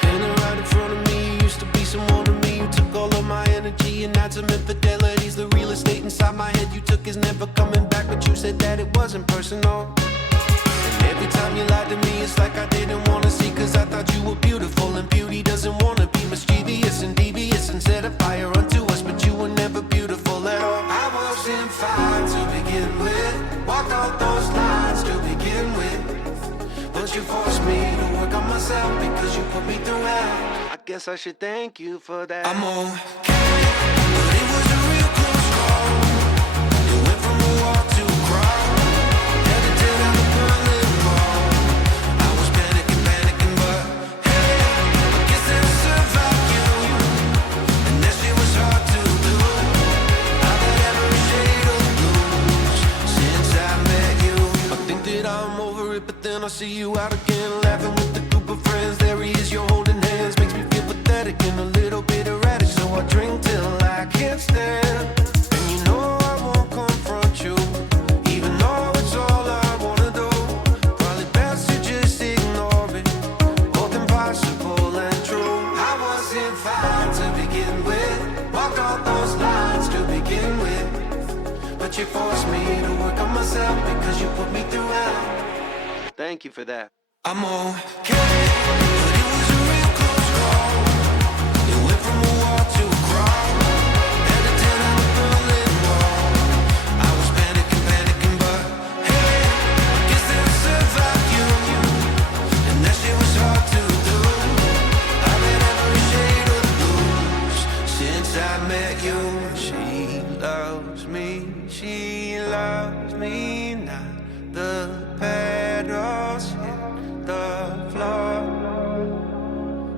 Standing right in front of me, you used to be someone to me. You took all of my energy and had some infidelities. The real estate inside my head you took is never coming back, but you said that it wasn't personal. And every time you lied to me, it's like I didn't want to see, cause I thought you were beautiful, and beauty doesn't want to be mischievous and devious and set a fire unto us, but you were never beautiful at all. I wasn't fine to begin with, walked all those lines to begin with, but you forced me to work on myself because you put me through hell. I guess I should thank you for that. I'm okay, but it was a real close call. It went from a walk to a crawl. Had to tear down the Berlin Wall. I was panicking, but hey, I guess that I survived you. And that shit was hard to do. I've had every shade of blues since I met you. I think that I'm over it, but then I see you out again, laughing with the group of friends. There he is, you're holding hands, makes me feel pathetic and a little bit erratic. So I drink till I can't stand, and you know I won't confront you, even though it's all I wanna do. Probably best to just ignore it, both impossible and true. I wasn't fine to begin with, walked all those lines to begin with, but you forced me to work on myself because you put me through hell. Thank you for that. I'm okay, but it was a real close call. It went from a walk to a crawl. Had to tear down the Berlin Wall. I was panicking, but hey, I guess that I survived you. And that shit was hard to do. I've had every shade of blues since I met you. She loves me not. The petals hit the floor,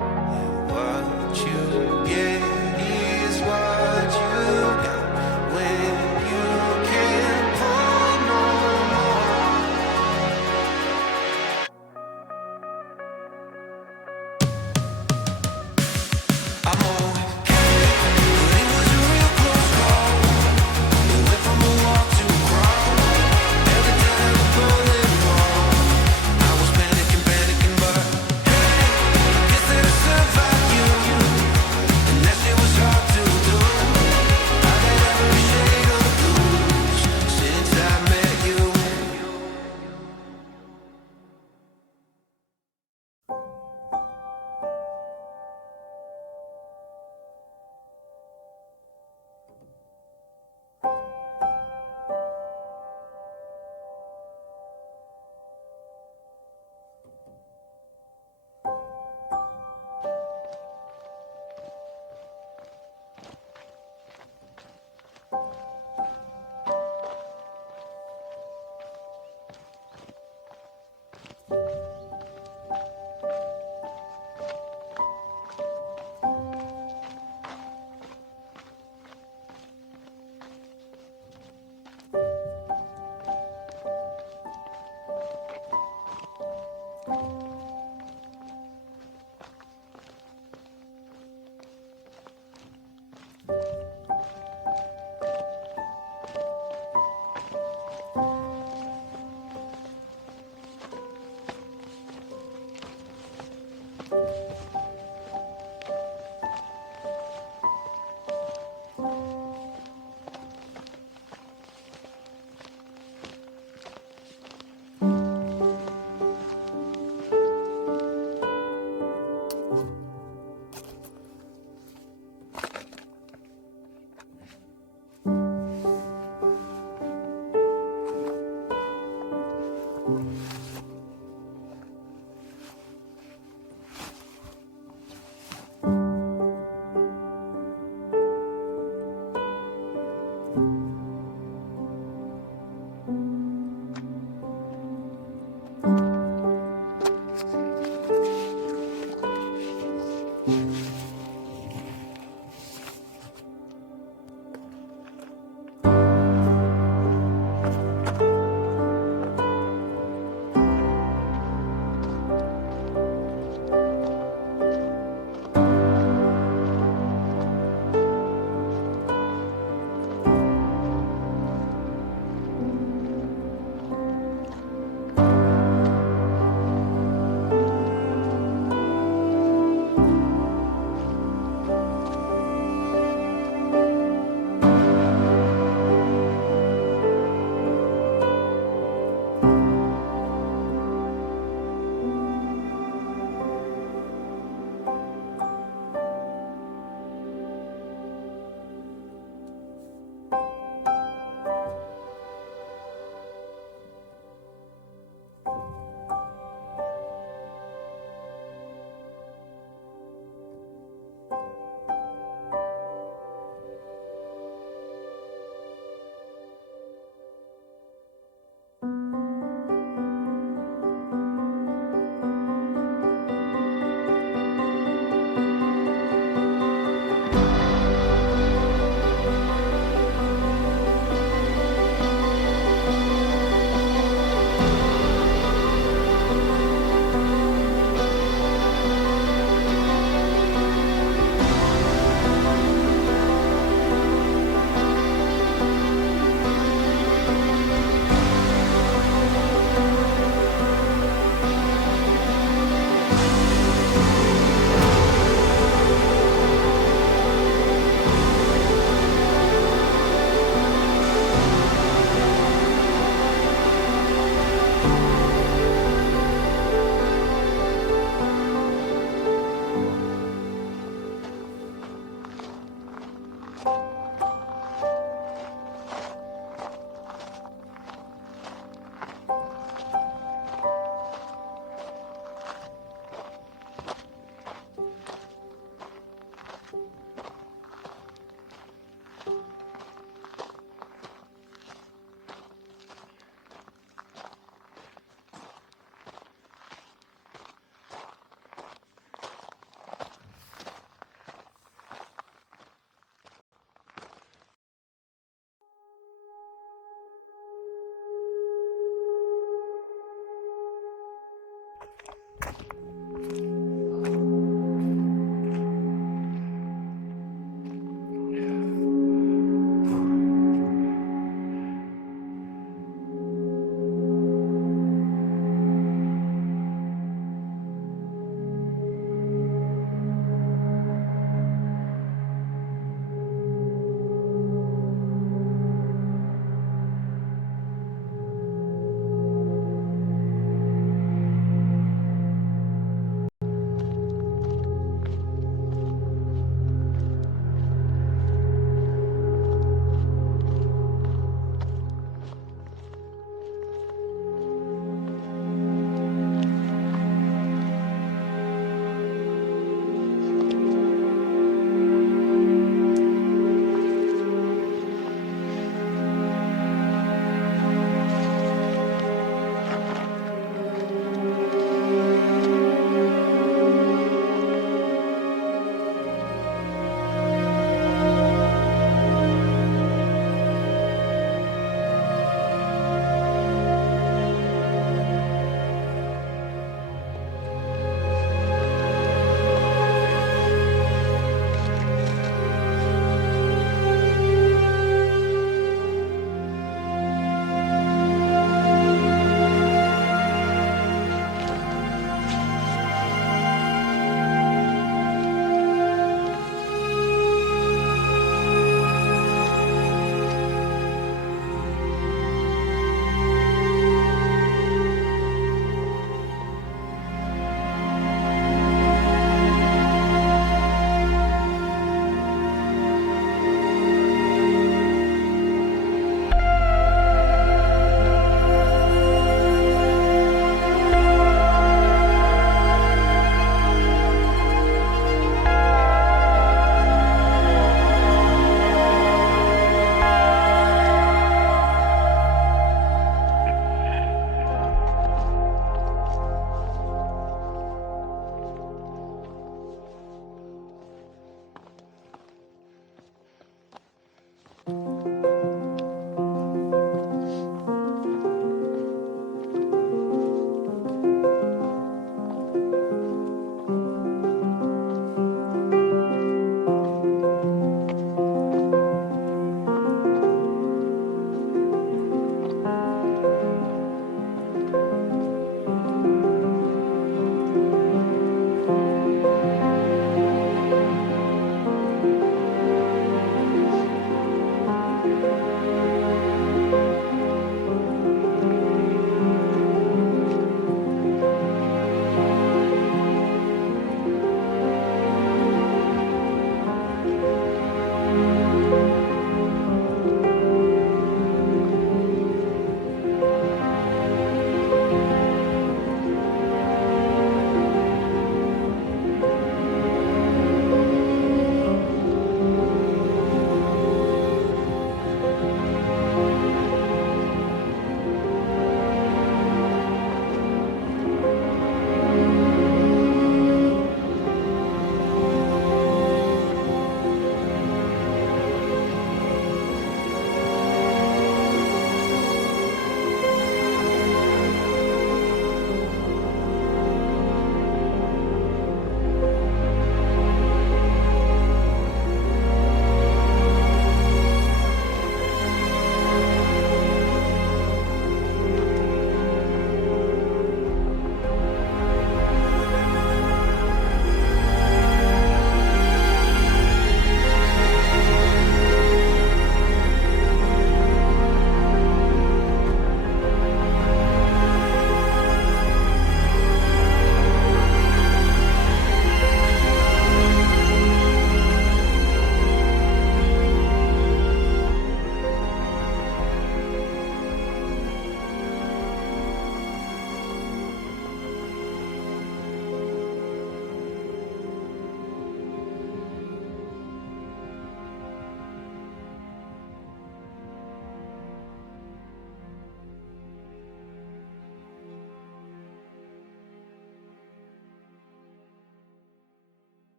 and what you get is what you got when you can't pull no more. I'm okay, but it was a real close call. It went from a walk to a crawl. Every time I Berlin Wall. I was panicking, but hey, I guess that I survived you. And that shit was hard to do. I've had every shade of blues since I met you.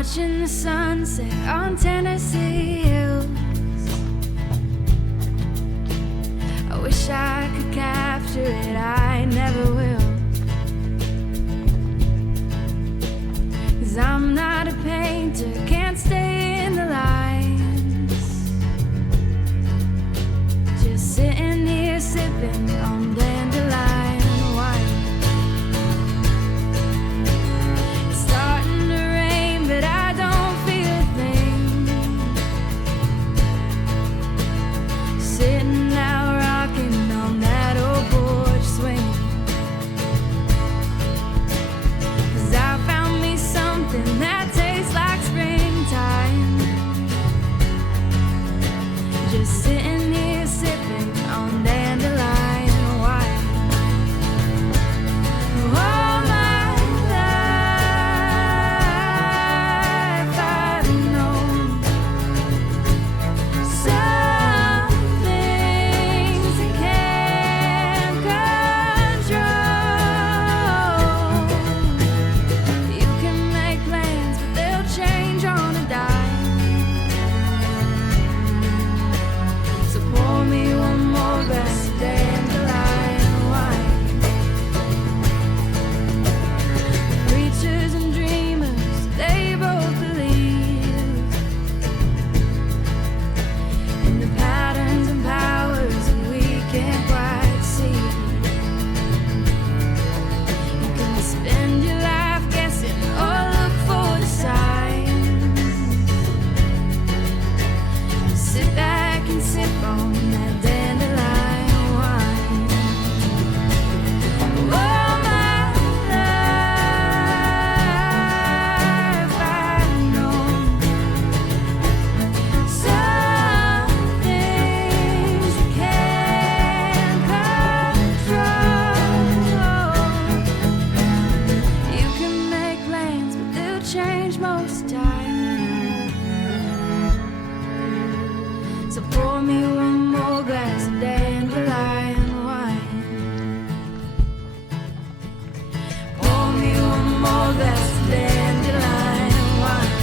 watching the sunset on Tennessee hills. I wish I could capture it, I never will. 'Cause I'm not a painter, can't stay in the lines. Just sitting here sipping on dandelion wine. It's starting to rain, but I don't feel a thing. Sitting out rocking on that old porch swing. 'Cause I found me something that tastes like springtime. Just sitting here sipping on dandelion wine. All my life I've known some things you can't control. You can make plans, but they'll change on a dime. So pour me one more glass of dandelion wine. Preachers and dreamers, they both believe in the patterns and powers that we can't quite see. You can spend your life guessing or look for the signs. Sit back and sip on that dandelion wine. All my life I've known some things you can't control. You can make plans, but they'll change most time. So pour me one more glass of dandelion wine. Pour me one more glass of dandelion wine.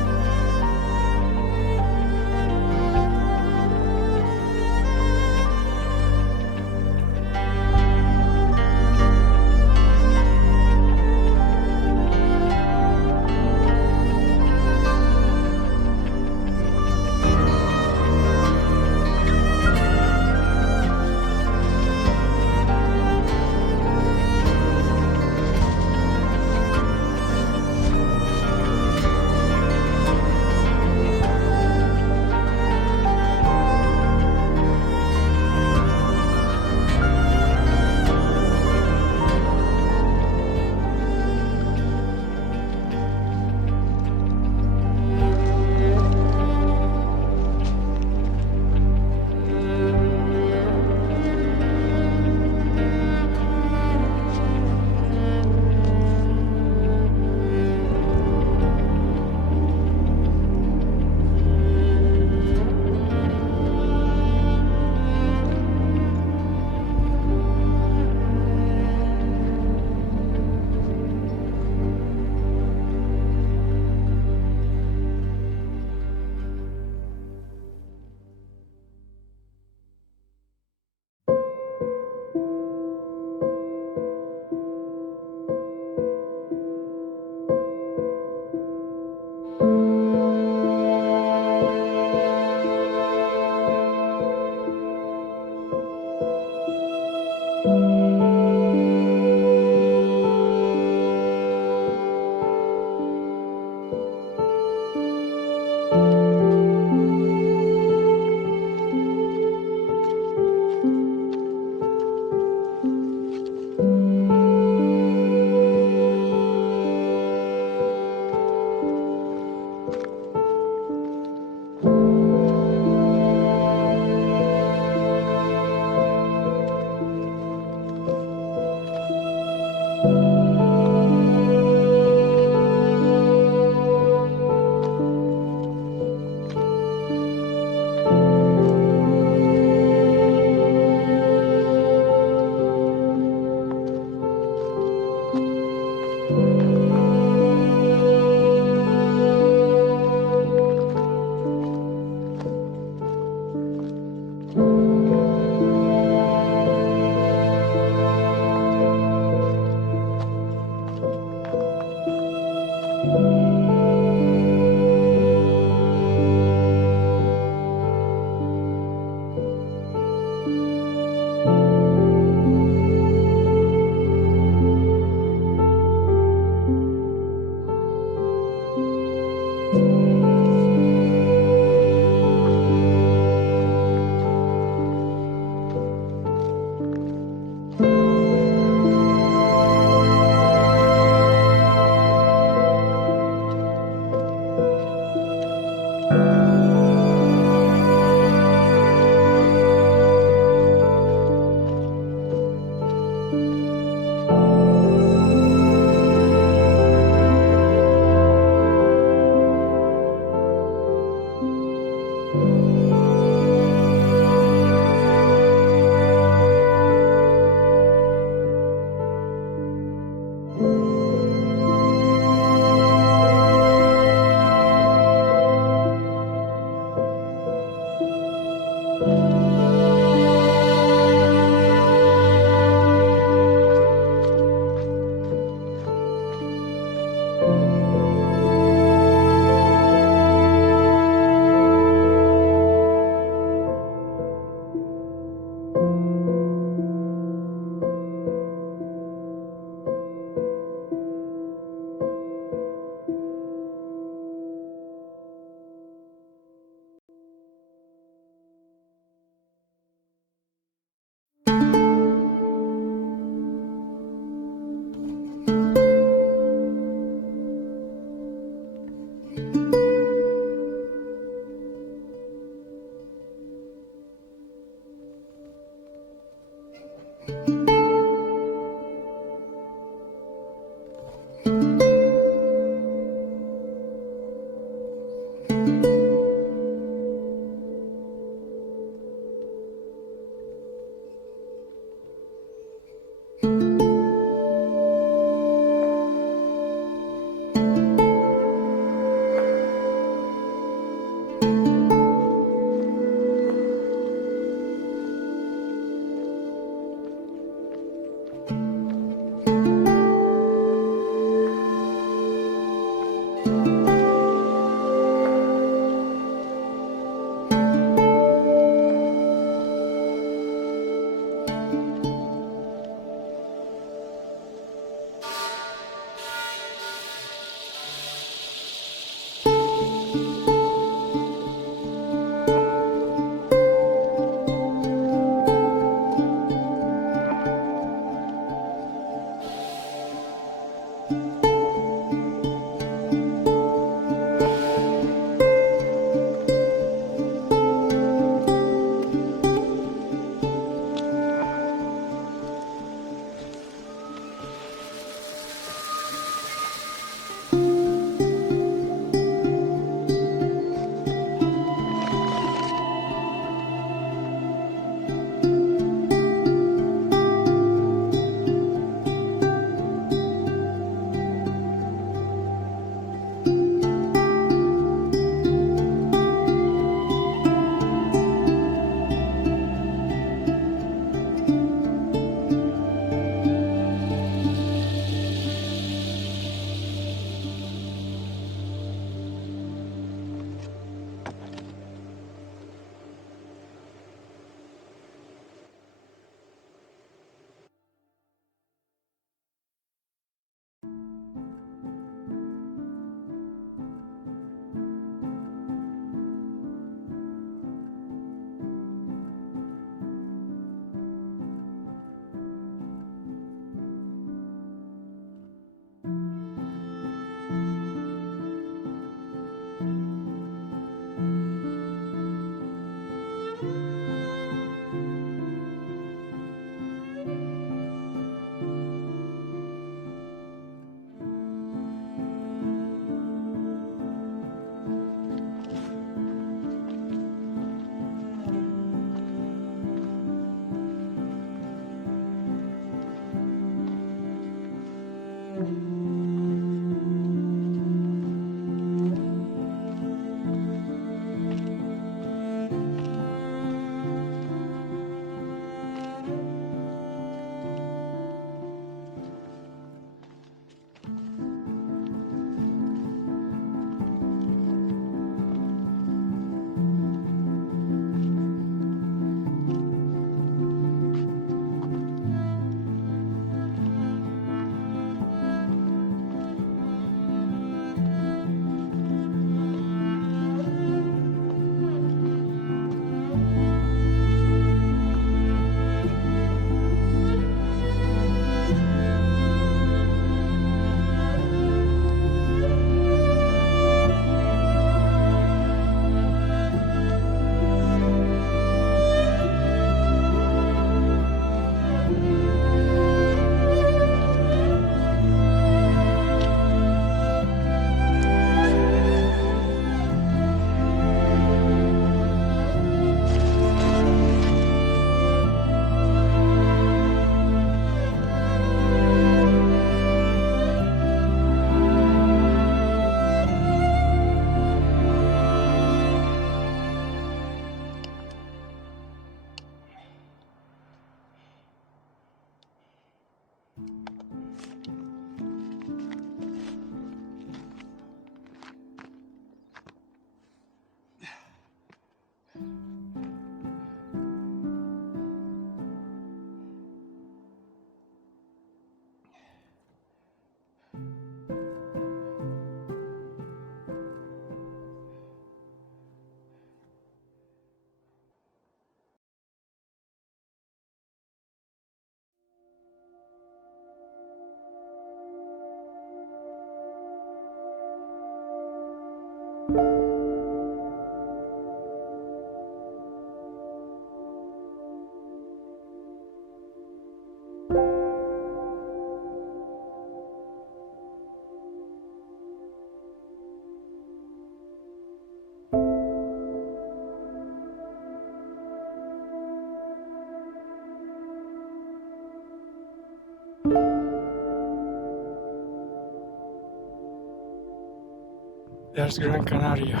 There's Gran Canaria.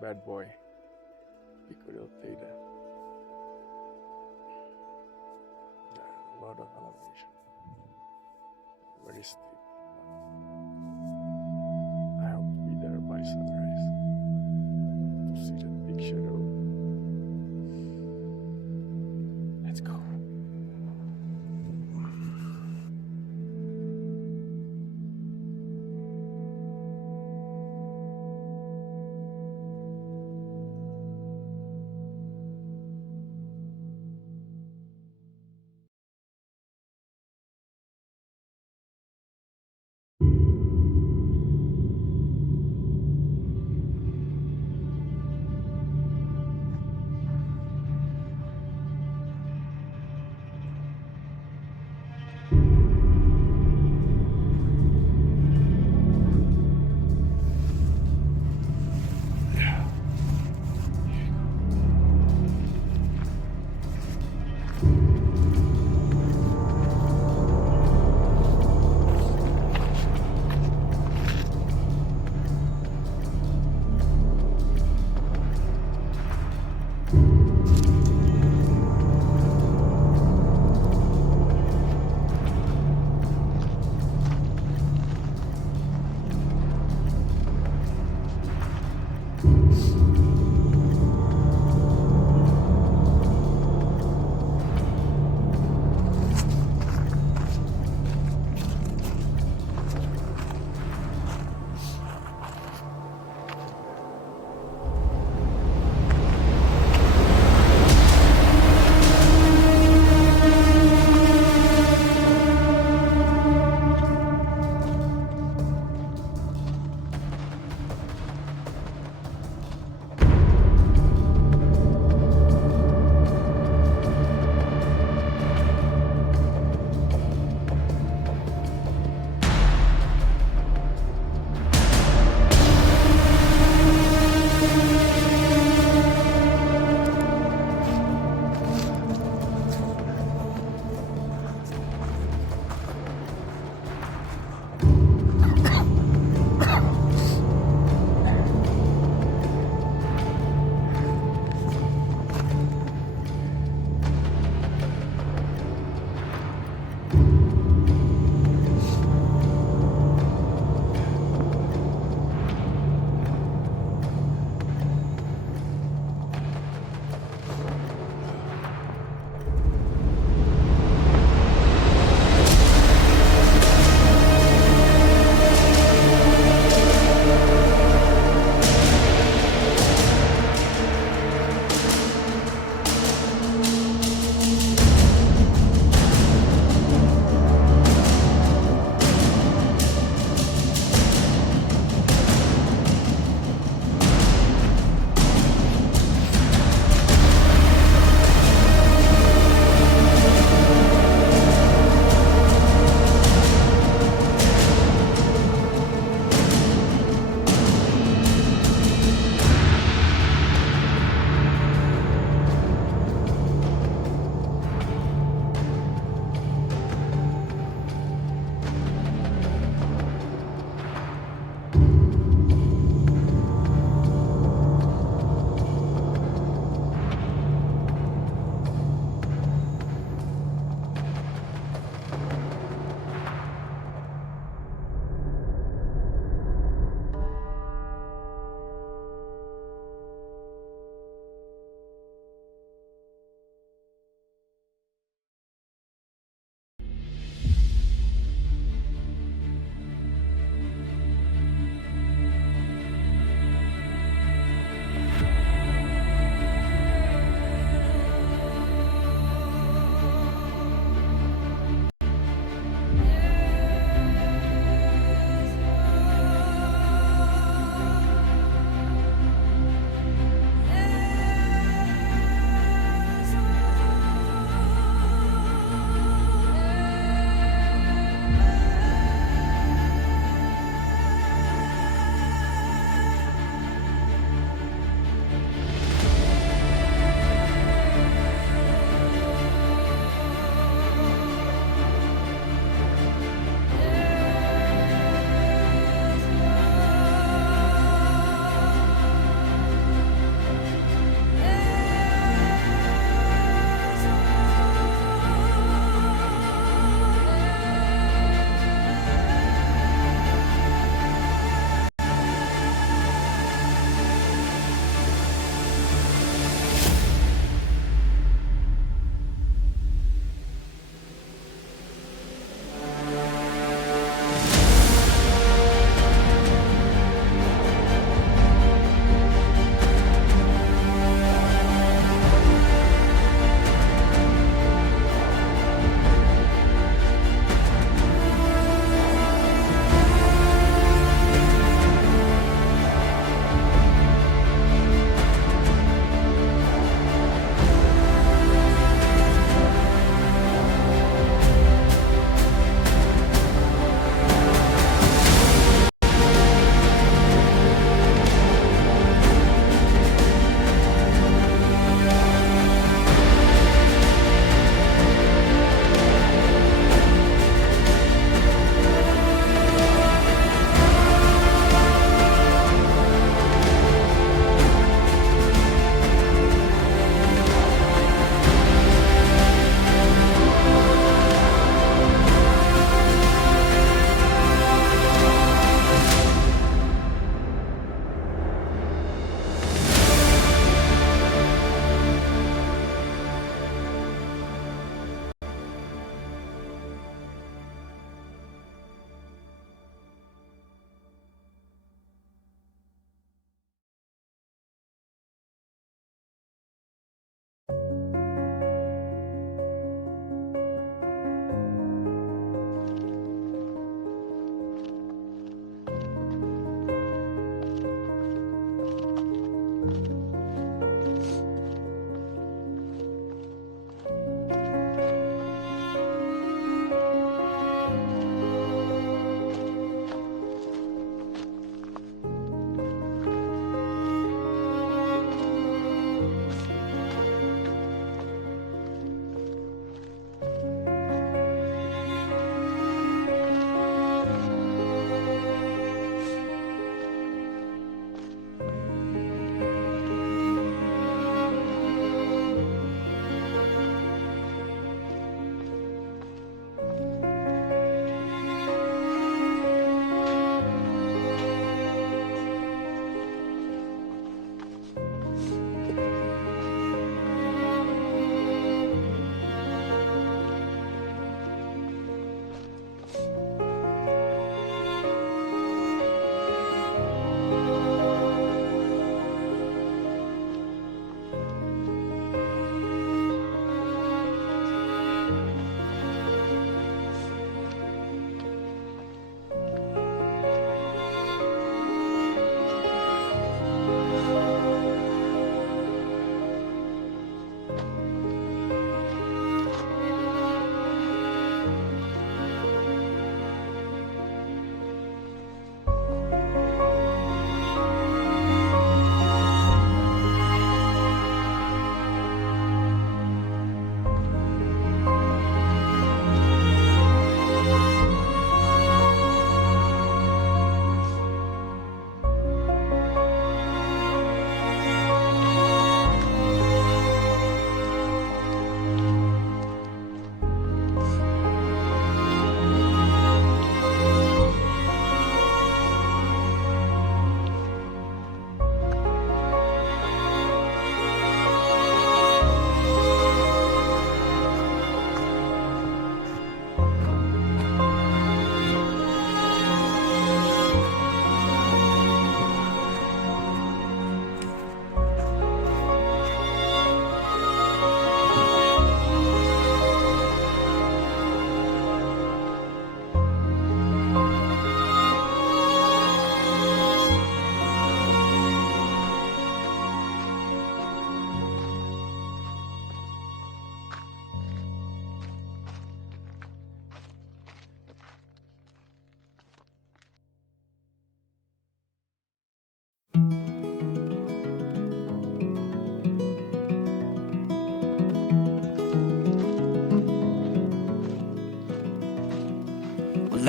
bad boy, Pico del Teide. A lot of elevation, very steep. I hope to be there by sunrise to see that big shadow. Let's go.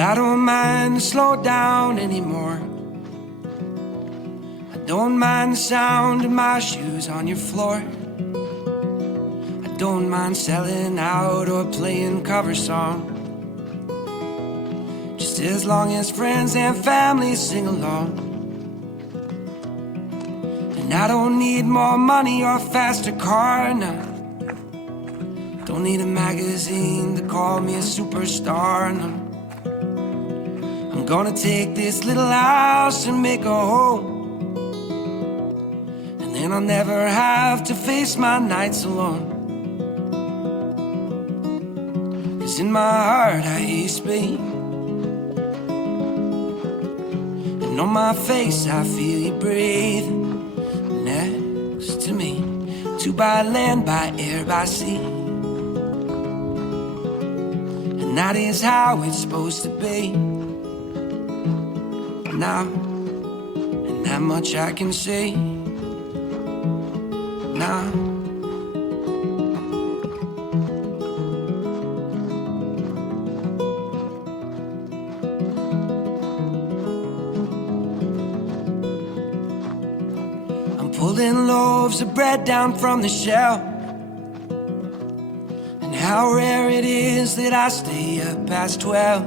I don't mind to slow down anymore. I don't mind the sound of my shoes on your floor. I don't mind selling out or playing cover songs, just as long as friends and family sing along. And I don't need more money or a faster car, no. Don't need a magazine to call me a superstar, no. I'm gonna take this little house and make a home, and then I'll never have to face my nights alone. 'Cause in my heart I hear you speak, and on my face I feel you breathe next to me, two by land, by air, by sea. And that is how it's supposed to be now, and that much I can say now. I'm pulling loaves of bread down from the shelf, and how rare it is that I stay up past 12.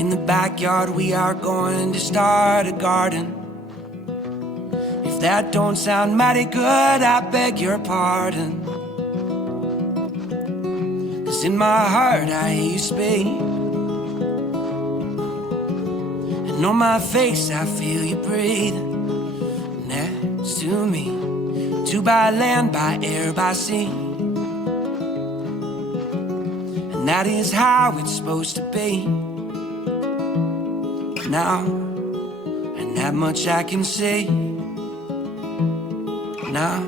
In the backyard we are going to start a garden. If that don't sound mighty good, I beg your pardon. 'Cause in my heart I hear you speak, and on my face I feel you breathe next to me, two by land, by air, by sea. And that is how it's supposed to be now, and that much I can say now.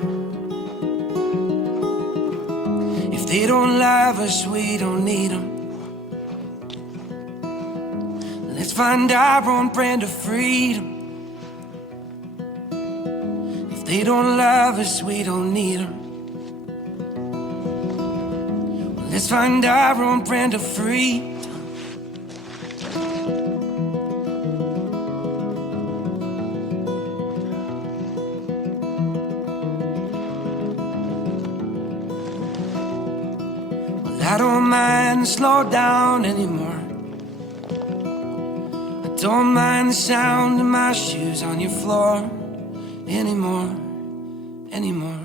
If they don't love us, we don't need them. Let's find our own brand of freedom. If they don't love us, we don't need them. Let's find our own brand of freedom. I don't mind to slow down anymore. I don't mind the sound of my shoes on your floor anymore, anymore.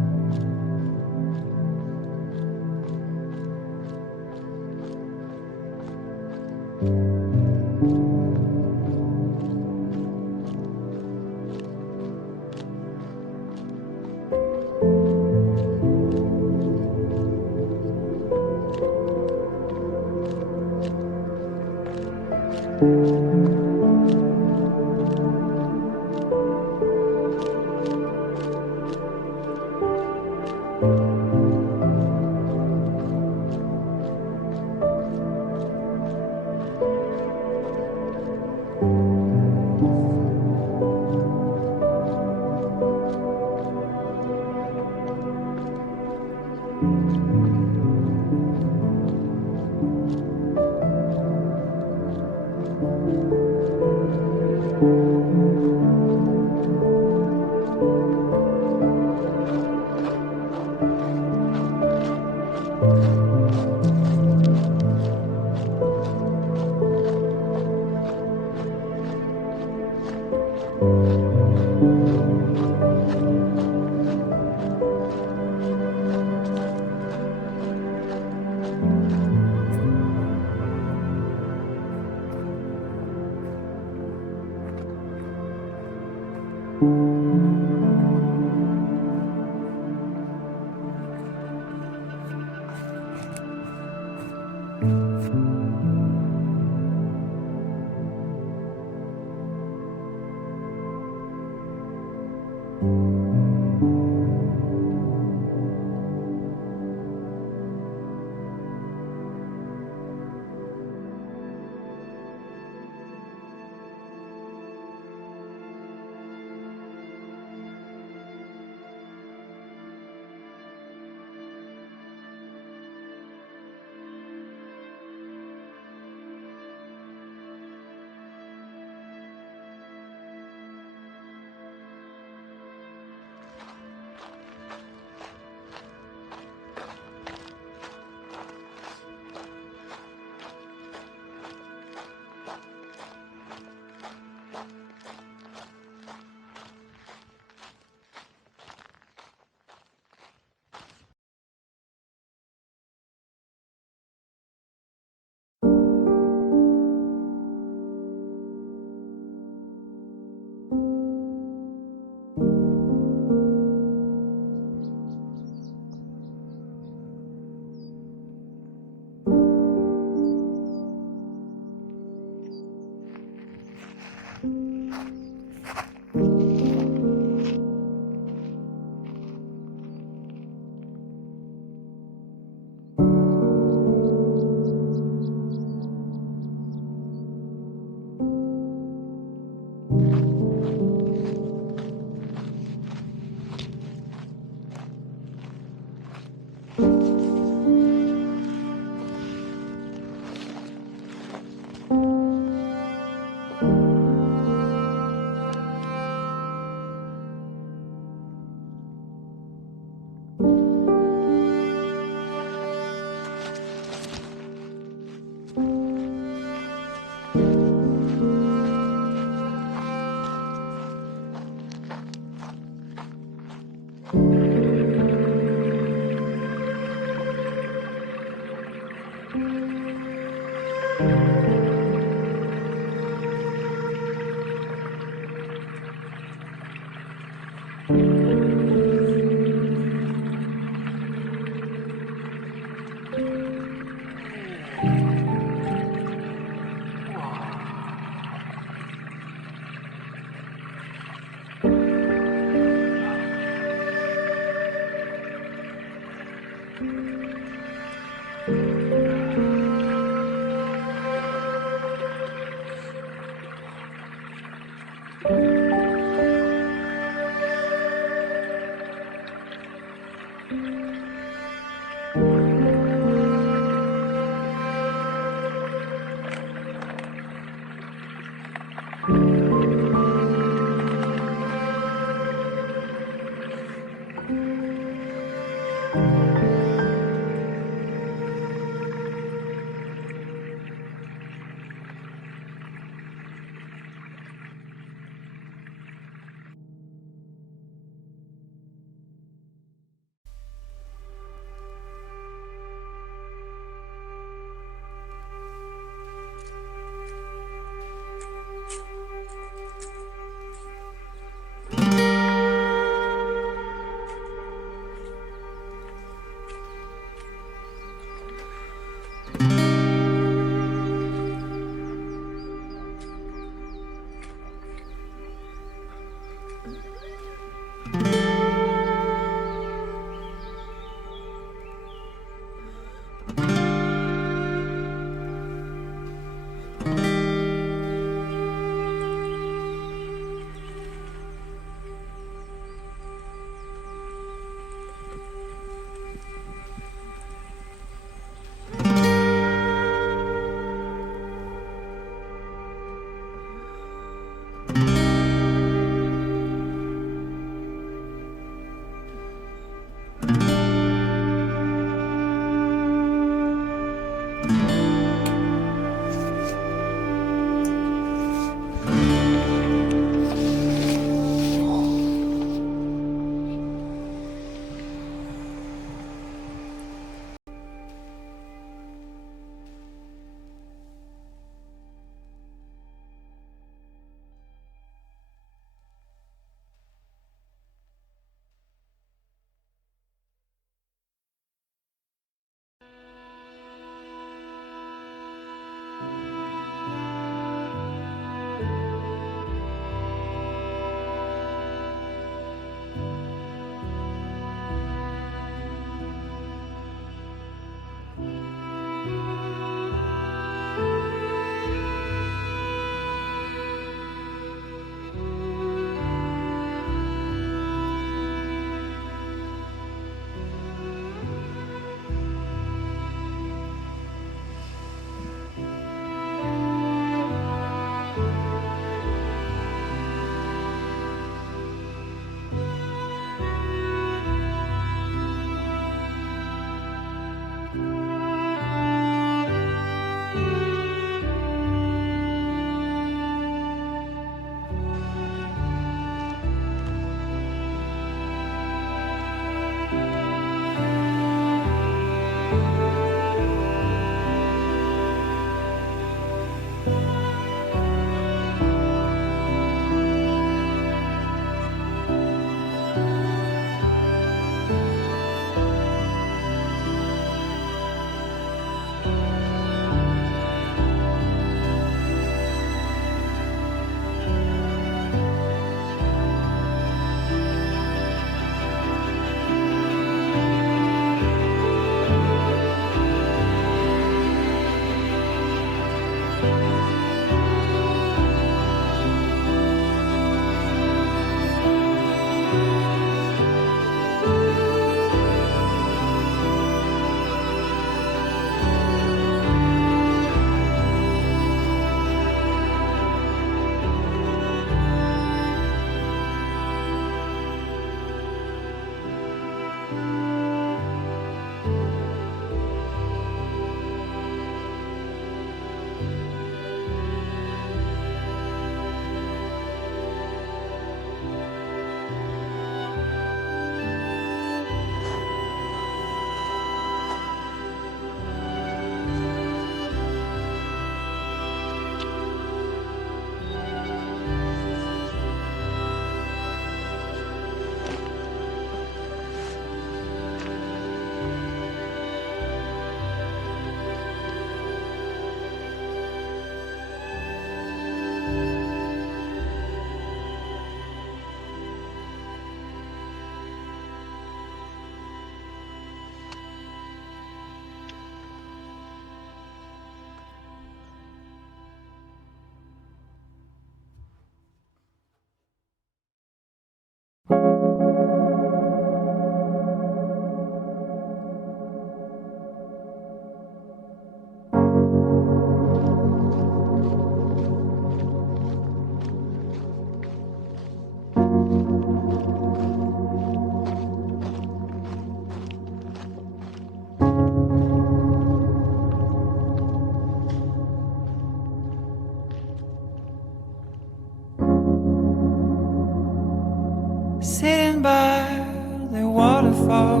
fall.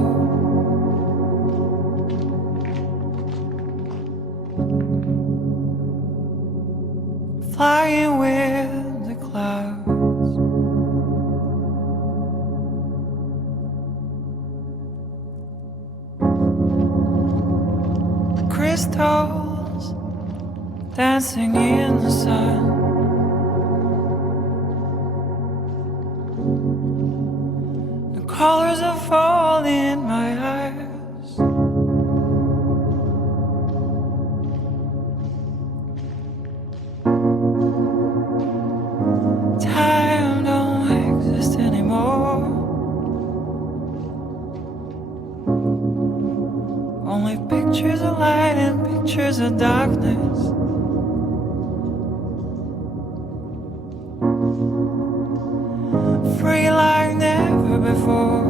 Flying with the clouds. Crystals dancing in the sun. The colors are falling in my eyes. Time don't exist anymore. Only pictures of light and pictures of darkness. Free like never before.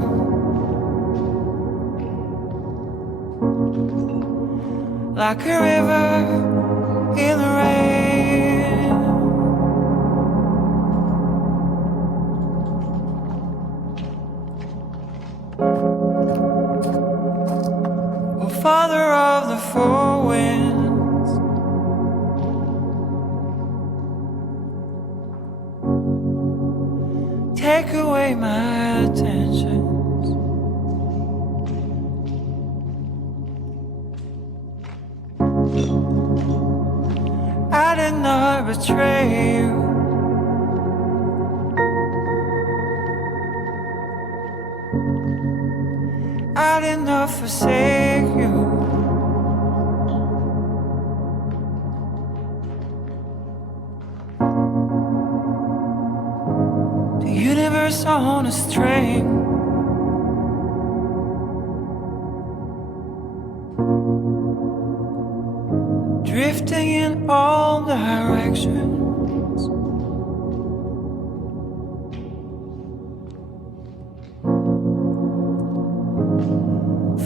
Like a river in the rain. Oh, Father of the four winds, take away my attentions. I did not betray you. I did not forsake you. The universe on a string, drifting in all directions.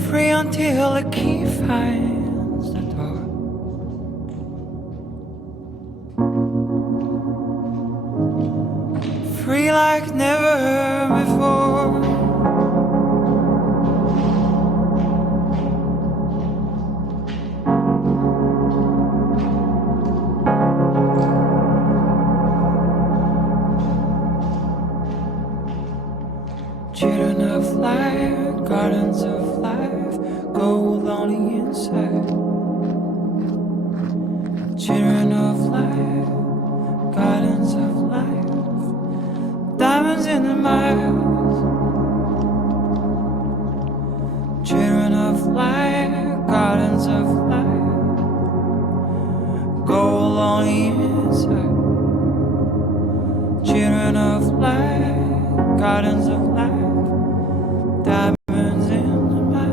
Free until the key finds the door. Free like never before. Children of light, gardens of life, gold on the inside. Children of light, gardens of life, diamonds in the miles. Children of light, gardens of life, gold on the inside. Children of light, gardens of life, diamonds in the miles.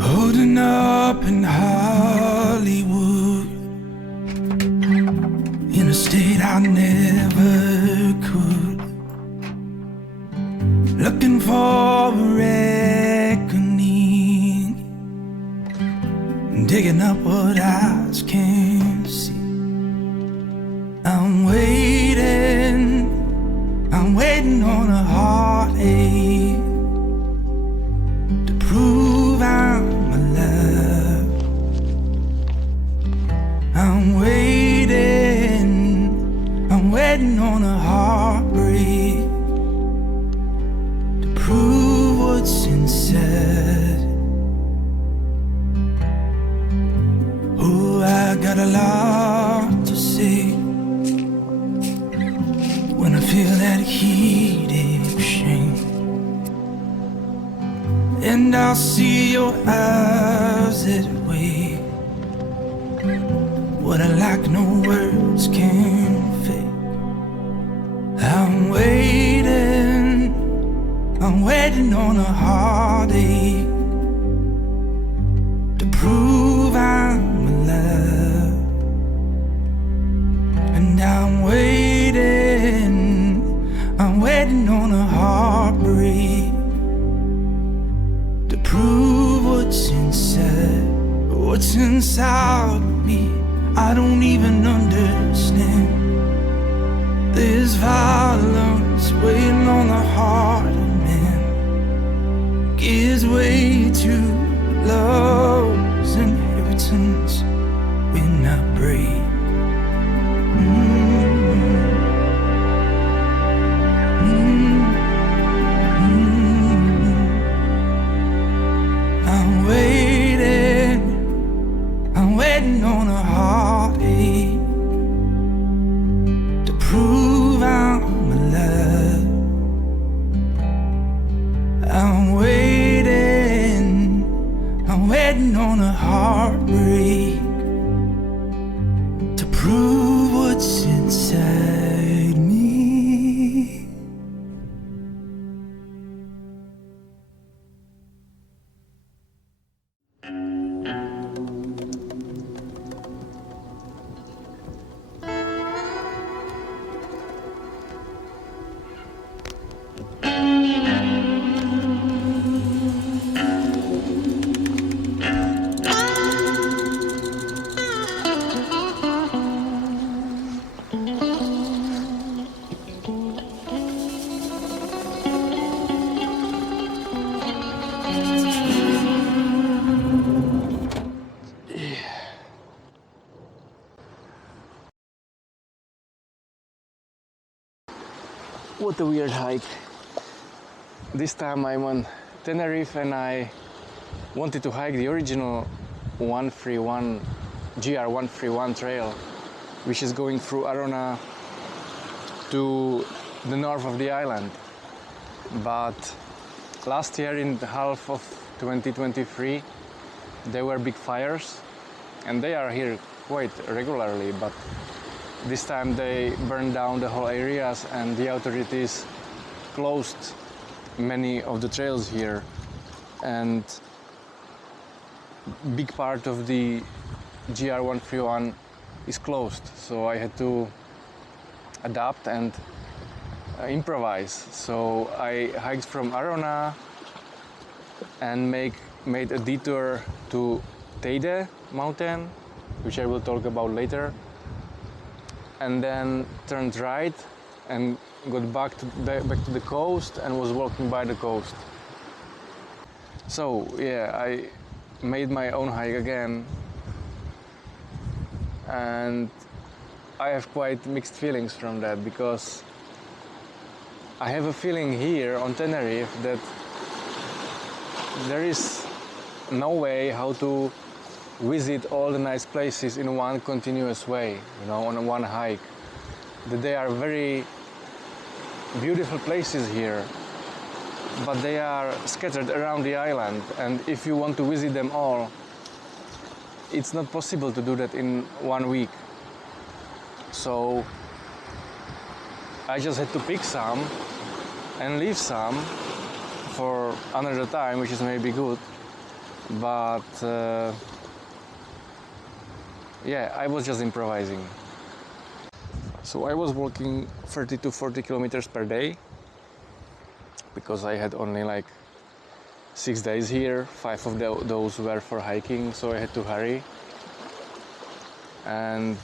Holding up in Hollywood, in a state I never could, looking for a reckoning, digging up what eyes can't see. I'm waiting on a heartache to prove I'm alive. I'm waiting on a heartbreak to prove what's inside. Oh, I got a lot to say when I feel that heat of shame, and I'll see your eyes that way. What I lack, no words can fake. I'm waiting on a heartache to prove I'm alive. And I'm waiting on a heartbreak to prove what's inside. What's inside of me, I don't even understand. There's violence waiting on the heart of man, gives way to love's inheritance when I break. I'm waiting on a heartache to prove I'm alive. I'm waiting on a heartbreak to prove what's inside me. What a weird hike. This time I'm on Tenerife and I wanted to hike the original 131 GR131 trail, which is going through Arona to the north of the island. But last year in the half of 2023 there were big fires, and they are here quite regularly, but this time they burned down the whole areas and the authorities closed many of the trails here, and big part of the GR131 is closed, so I had to adapt and improvise. So I hiked from Arona and made a detour to Teide mountain, which I will talk about later, and then turned right and got back to the coast and was walking by the coast. So yeah, I made my own hike again, and I have quite mixed feelings from that, because I have a feeling here on Tenerife that there is no way how to visit all the nice places in one continuous way, you know, on one hike. That they are very beautiful places here, but they are scattered around the island, and if you want to visit them all, it's not possible to do that in 1 week. So I just had to pick some and leave some for another time, which is maybe good, but yeah, I was just improvising. So I was walking 30 to 40 kilometers per day, because I had only like 6 days here. 5 of those were for hiking, so I had to hurry. And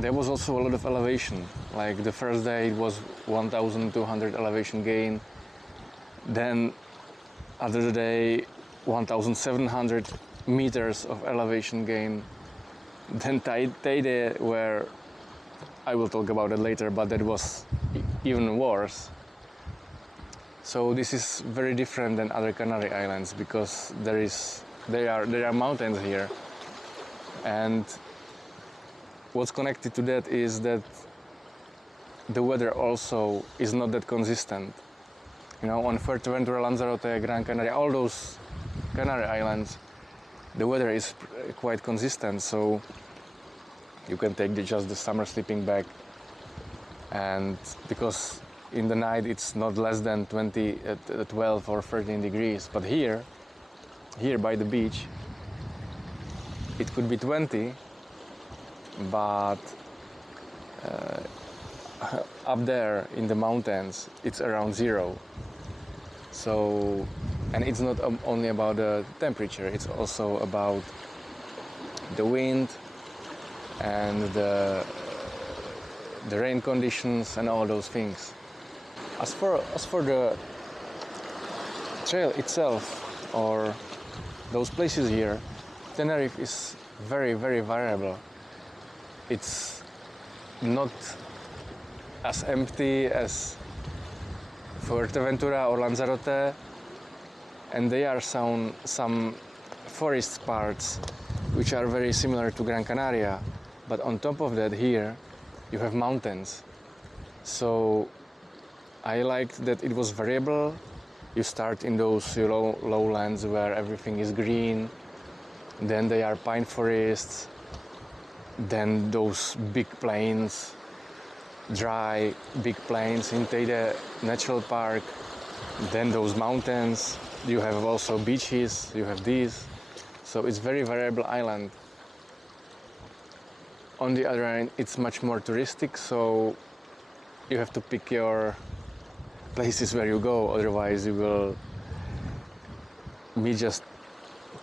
there was also a lot of elevation. Like the first day it was 1,200 elevation gain, then other day 1,700 meters of elevation gain, then Teide, where I will talk about it later, but that was even worse. So this is very different than other Canary Islands, because there are mountains here, and what's connected to that is that the weather also is not that consistent. You know, on Fuerteventura, Lanzarote, Gran Canaria, all those Canary Islands, the weather is quite consistent, so you can take just the summer sleeping bag, and because in the night it's not less than 12 or 13 degrees, but here by the beach it could be 20, but up there in the mountains it's around 0. So, and it's not only about the temperature, it's also about the wind and the rain conditions and all those things. As for the trail itself, or those places here, Tenerife is very, very variable. It's not as empty as Fuerteventura or Lanzarote, and there are some forest parts which are very similar to Gran Canaria, but on top of that here you have mountains. So I liked that it was variable. You start in those lowlands where everything is green, then there are pine forests, then those big plains, dry big plains in Teide Natural Park, then those mountains. You have also beaches, you have these, so it's very variable island. On the other hand, it's much more touristic, so you have to pick your places where you go, otherwise you will meet just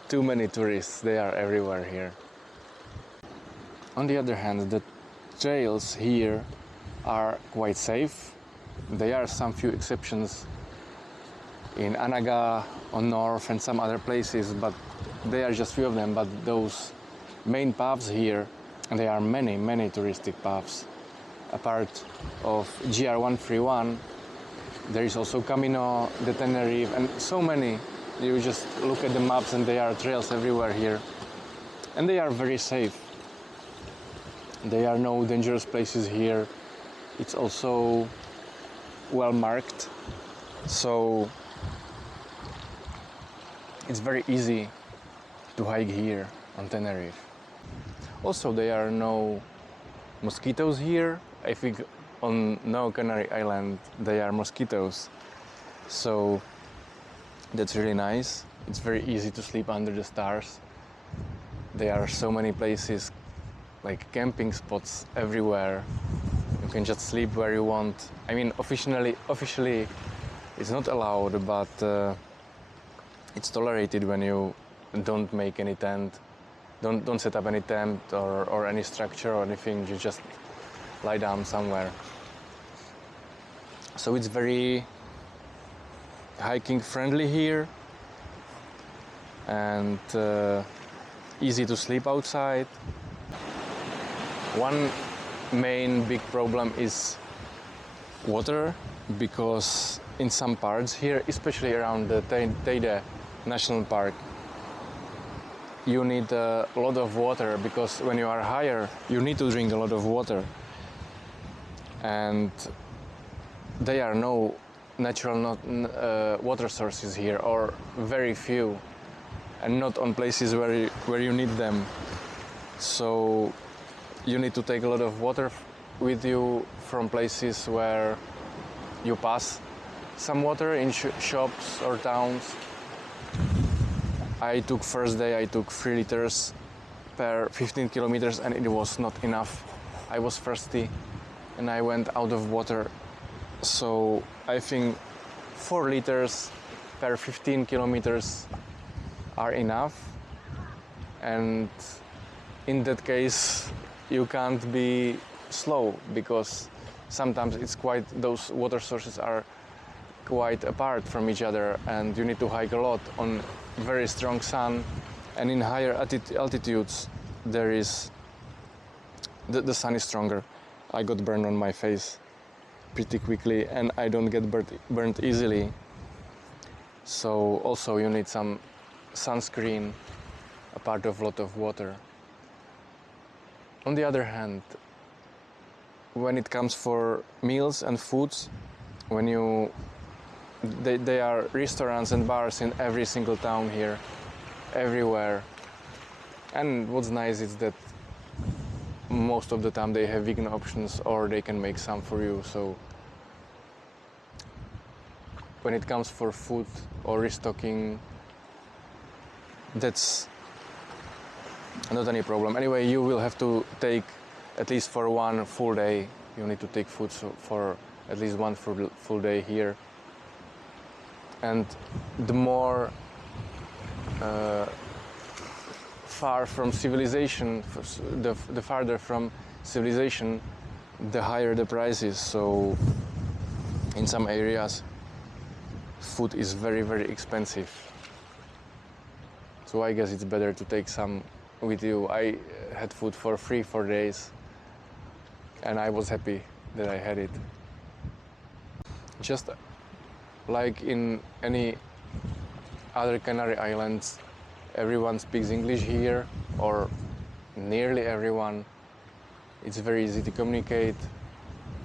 too many tourists. They are everywhere here. On the other hand, the trails here are quite safe. There are some few exceptions in Anaga on north and some other places, but they are just few of them. But those main paths here, and there are many touristic paths. Apart of GR131, there is also Camino de Tenerife and so many. You just look at the maps and there are trails everywhere here, and they are very safe. There are no dangerous places here. It's also well marked, so it's very easy to hike here on Tenerife. Also, there are no mosquitoes here. I think on no Canary Island there are mosquitoes, so that's really nice. It's very easy to sleep under the stars. There are so many places, like camping spots everywhere. You can just sleep where you want. I mean, officially it's not allowed, but it's tolerated when you don't make any tent, don't set up any tent or any structure or anything. You just lie down somewhere. So it's very hiking friendly here, and easy to sleep outside. One main big problem is water, because in some parts here, especially around the Teide National Park, you need a lot of water, because when you are higher you need to drink a lot of water, and there are no natural water sources here, or very few, and not on places where you need them. So you need to take a lot of water with you from places where you pass some water in shops or towns. First day I took 3 liters per 15 kilometers, and it was not enough. I was thirsty and I went out of water. So I think 4 liters per 15 kilometers are enough, and in that case you can't be slow, because sometimes those water sources are quite apart from each other, and you need to hike a lot on very strong sun, and in higher altitudes there is the sun is stronger. I got burned on my face pretty quickly, and I don't get burnt easily. So also you need some sunscreen, a part of a lot of water. On the other hand, when it comes for meals and foods, there are restaurants and bars in every single town here, everywhere. And what's nice is that most of the time they have vegan options, or they can make some for you. So when it comes for food or restocking, that's not any problem. Anyway, you will have to take, at least for one full day, you need to take food for at least one full day here. And the more far from civilization, the farther from civilization, the higher the price is. So in some areas food is very, very expensive. So I guess it's better to take some with you. I had food for 3-4 days, and I was happy that I had it. Just like in any other Canary Islands, everyone speaks English here, or nearly everyone. It's very easy to communicate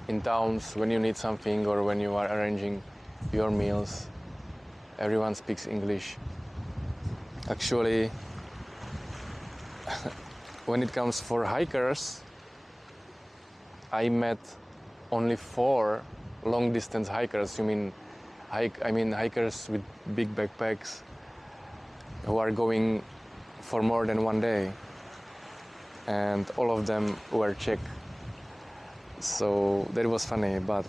in towns when you need something, or when you are arranging your meals. Everyone speaks English. Actually, when it comes for hikers, I met only 4 long-distance hikers. I mean hikers with big backpacks who are going for more than 1 day, and all of them were Czech. So that was funny, but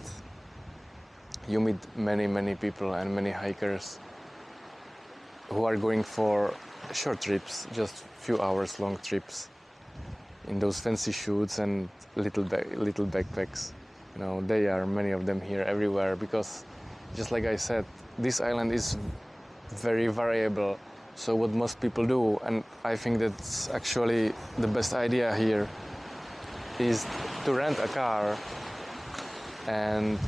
you meet many people and many hikers who are going for short trips, just few hours long trips, in those fancy shoes and little backpacks. There are many of them here everywhere, because just like I said, this island is very variable. So what most people do, and I think that's actually the best idea here, is to rent a car and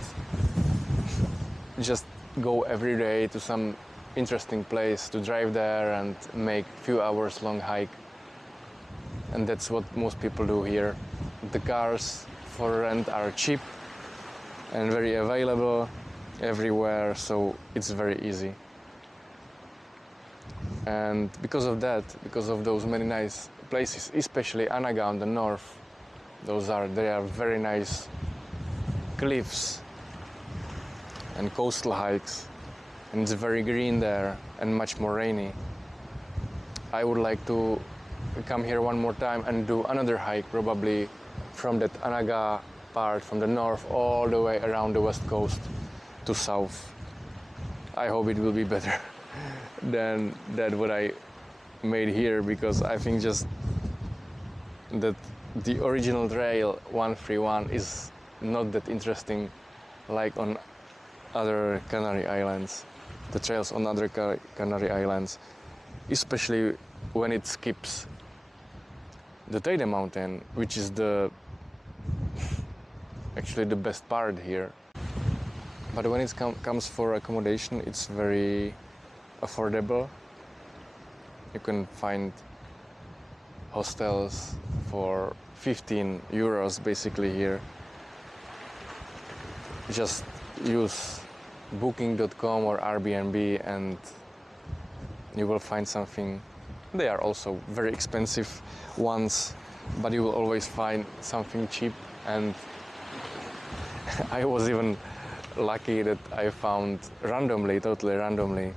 just go every day to some interesting place, to drive there and make few hours long hike. And that's what most people do here. The cars for rent are cheap and very available everywhere, so it's very easy. And because of that, because of those many nice places, especially Anaga on the north, they are very nice cliffs and coastal hikes, and it's very green there and much more rainy. I would like to come here one more time and do another hike, probably from that Anaga part from the north all the way around the west coast to south. I hope it will be better than that what I made here, because I think just that the original trail 131 is not that interesting like on other Canary Islands, the trails on other Canary Islands, especially when it skips the Teide mountain, which is actually the best part here. But when it comes for accommodation, it's very affordable. You can find hostels for 15 euros basically here. Just use booking.com or Airbnb and you will find something. They are also very expensive ones, but you will always find something cheap. And I was even lucky that I found totally randomly,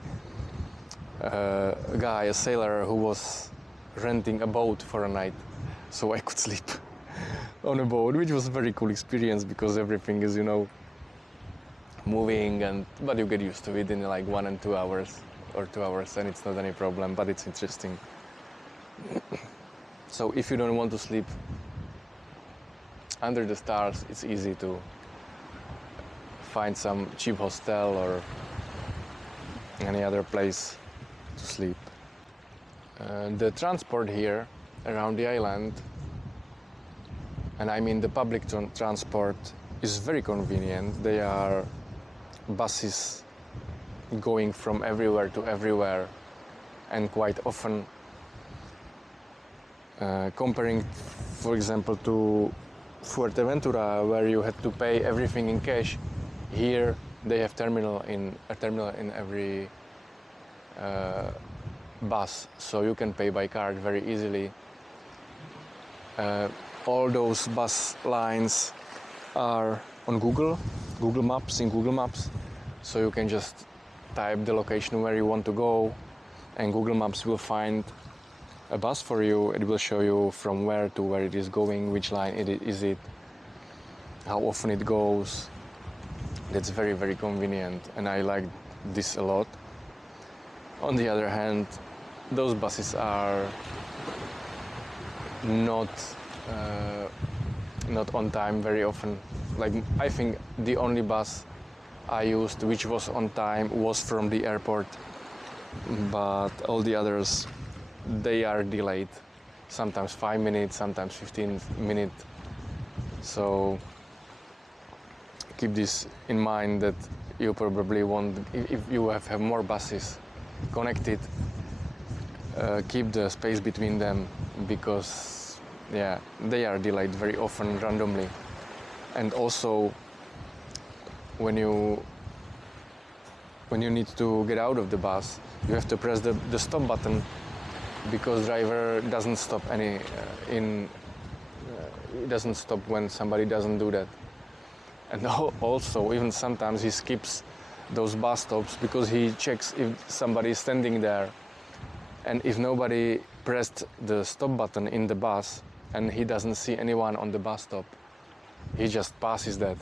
a guy, a sailor who was renting a boat for a night, so I could sleep on a boat, which was a very cool experience because everything is, moving, but you get used to it in like 1 and 2 hours or 2 hours, and it's not any problem, but it's interesting. So if you don't want to sleep under the stars, it's easy to find some cheap hostel or any other place to sleep. The transport here around the island, and I mean the public transport, is very convenient. They are buses going from everywhere to everywhere, and quite often, comparing, for example, to Fuerteventura, where you had to pay everything in cash, here they have a terminal in every bus, so you can pay by card very easily. All those bus lines are on Google Maps, so you can just type the location where you want to go, and Google Maps will find a bus for you. It will show you from where to where it is going, which line is it, how often it goes. That's very, very convenient, and I like this a lot. On the other hand, those buses are not on time very often. Like, I think the only bus I used which was on time was from the airport, but all the others, they are delayed, sometimes 5 minutes, sometimes 15 minutes. So keep this in mind, that you probably want, if you have more buses connected, keep the space between them, because they are delayed very often randomly. And also when you need to get out of the bus, you have to press the stop button, because driver doesn't stop doesn't stop when somebody doesn't do that. And also, even sometimes he skips those bus stops because he checks if somebody is standing there. And if nobody pressed the stop button in the bus and he doesn't see anyone on the bus stop, he just passes that.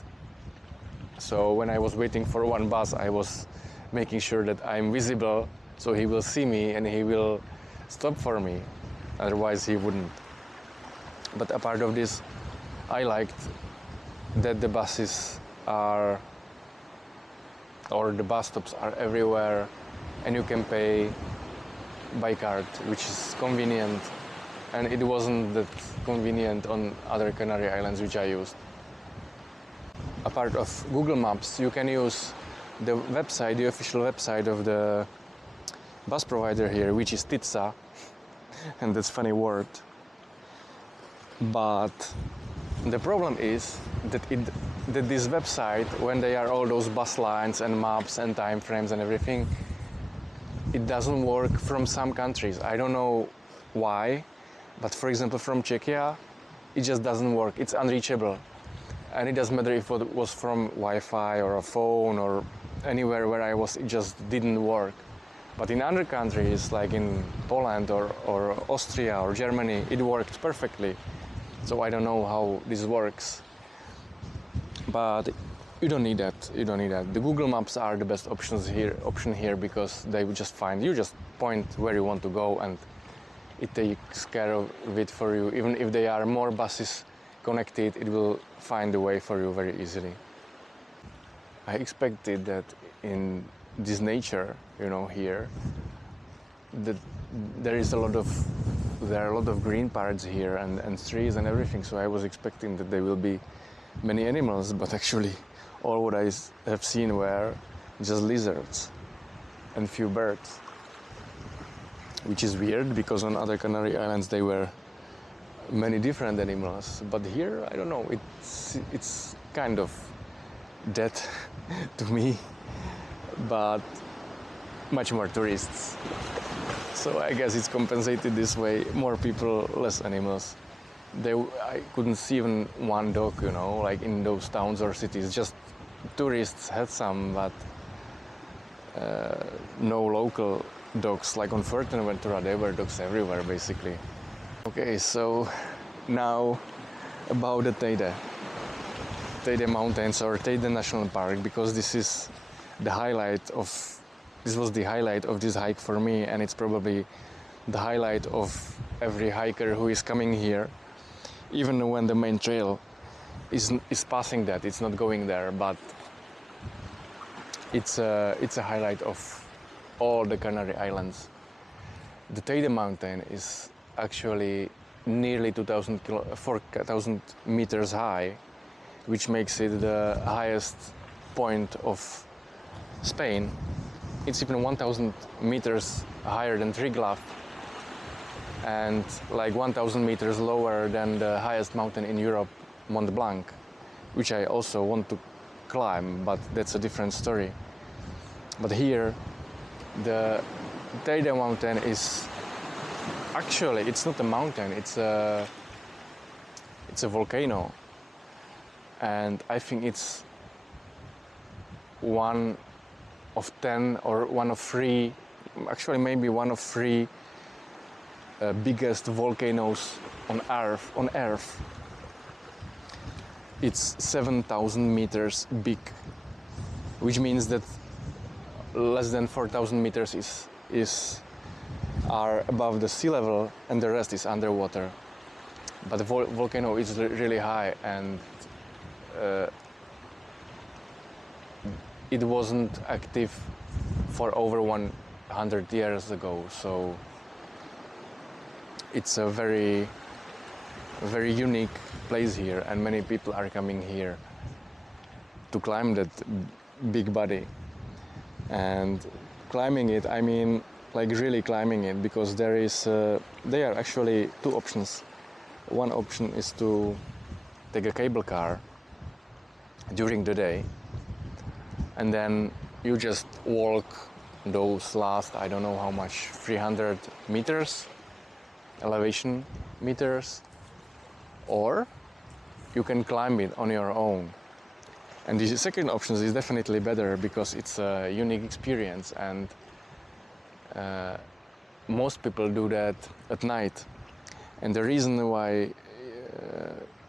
So when I was waiting for one bus, I was making sure that I'm visible, so he will see me and he will stop for me. Otherwise he wouldn't. But apart of this, I liked that the buses are or the bus stops are everywhere, and you can pay by card, which is convenient, and it wasn't that convenient on other Canary Islands which I used. Apart of Google Maps, you can use the website, the official website of the bus provider here, which is Titsa, and that's a funny word. But the problem is that this website, when there are all those bus lines and maps and time frames and everything, it doesn't work from some countries. I don't know why, but for example from Czechia, it just doesn't work. It's unreachable. And it doesn't matter if it was from Wi-Fi or a phone or anywhere where I was, it just didn't work. But in other countries, like in Poland or Austria or Germany, it worked perfectly. So I don't know how this works. But you don't need that. You don't need that. The Google Maps are the best option here because they will just find you. Just point where you want to go, and it takes care of it for you. Even if there are more buses connected, it will find a way for you very easily. I expected that in this nature, here, that there are a lot of green parts here and trees and everything. So I was expecting that there will be many animals, but actually all what I have seen were just lizards and few birds, which is weird because on other Canary Islands there were many different animals, but here I don't know, it's kind of dead to me, but much more tourists, so I guess it's compensated this way. More people, less animals. I couldn't see even one dog, like in those towns or cities. Just tourists had some, but no local dogs. Like on Fuerteventura, there were dogs everywhere, basically. Okay, so now about the Teide Mountains or Teide National Park, because this was the highlight of this hike for me, and it's probably the highlight of every hiker who is coming here, even when the main trail is passing that. It's not going there, but it's a highlight of all the Canary Islands. The Teide mountain is actually nearly 4,000 meters high, which makes it the highest point of Spain. It's even 1,000 meters higher than Triglav, and like 1,000 meters lower than the highest mountain in Europe, Mont Blanc, which I also want to climb, but that's a different story. But here, the Teide mountain is actually, it's not a mountain, it's a volcano, and I think it's one of 10 or one of 3, actually maybe one of 3 biggest volcanoes on Earth. It's 7,000 meters big, which means that less than 4,000 meters are above the sea level, and the rest is underwater. But the volcano is really high, and it wasn't active for over 100 years ago, so it's a very, very unique place here, and many people are coming here to climb that big body. And climbing it, I mean like really climbing it, because there are actually 2 options. One option is to take a cable car during the day, and then you just walk those last, I don't know how much, 300 meters, elevation meters, or you can climb it on your own. And the second option is definitely better because it's a unique experience, and most people do that at night. And the reason why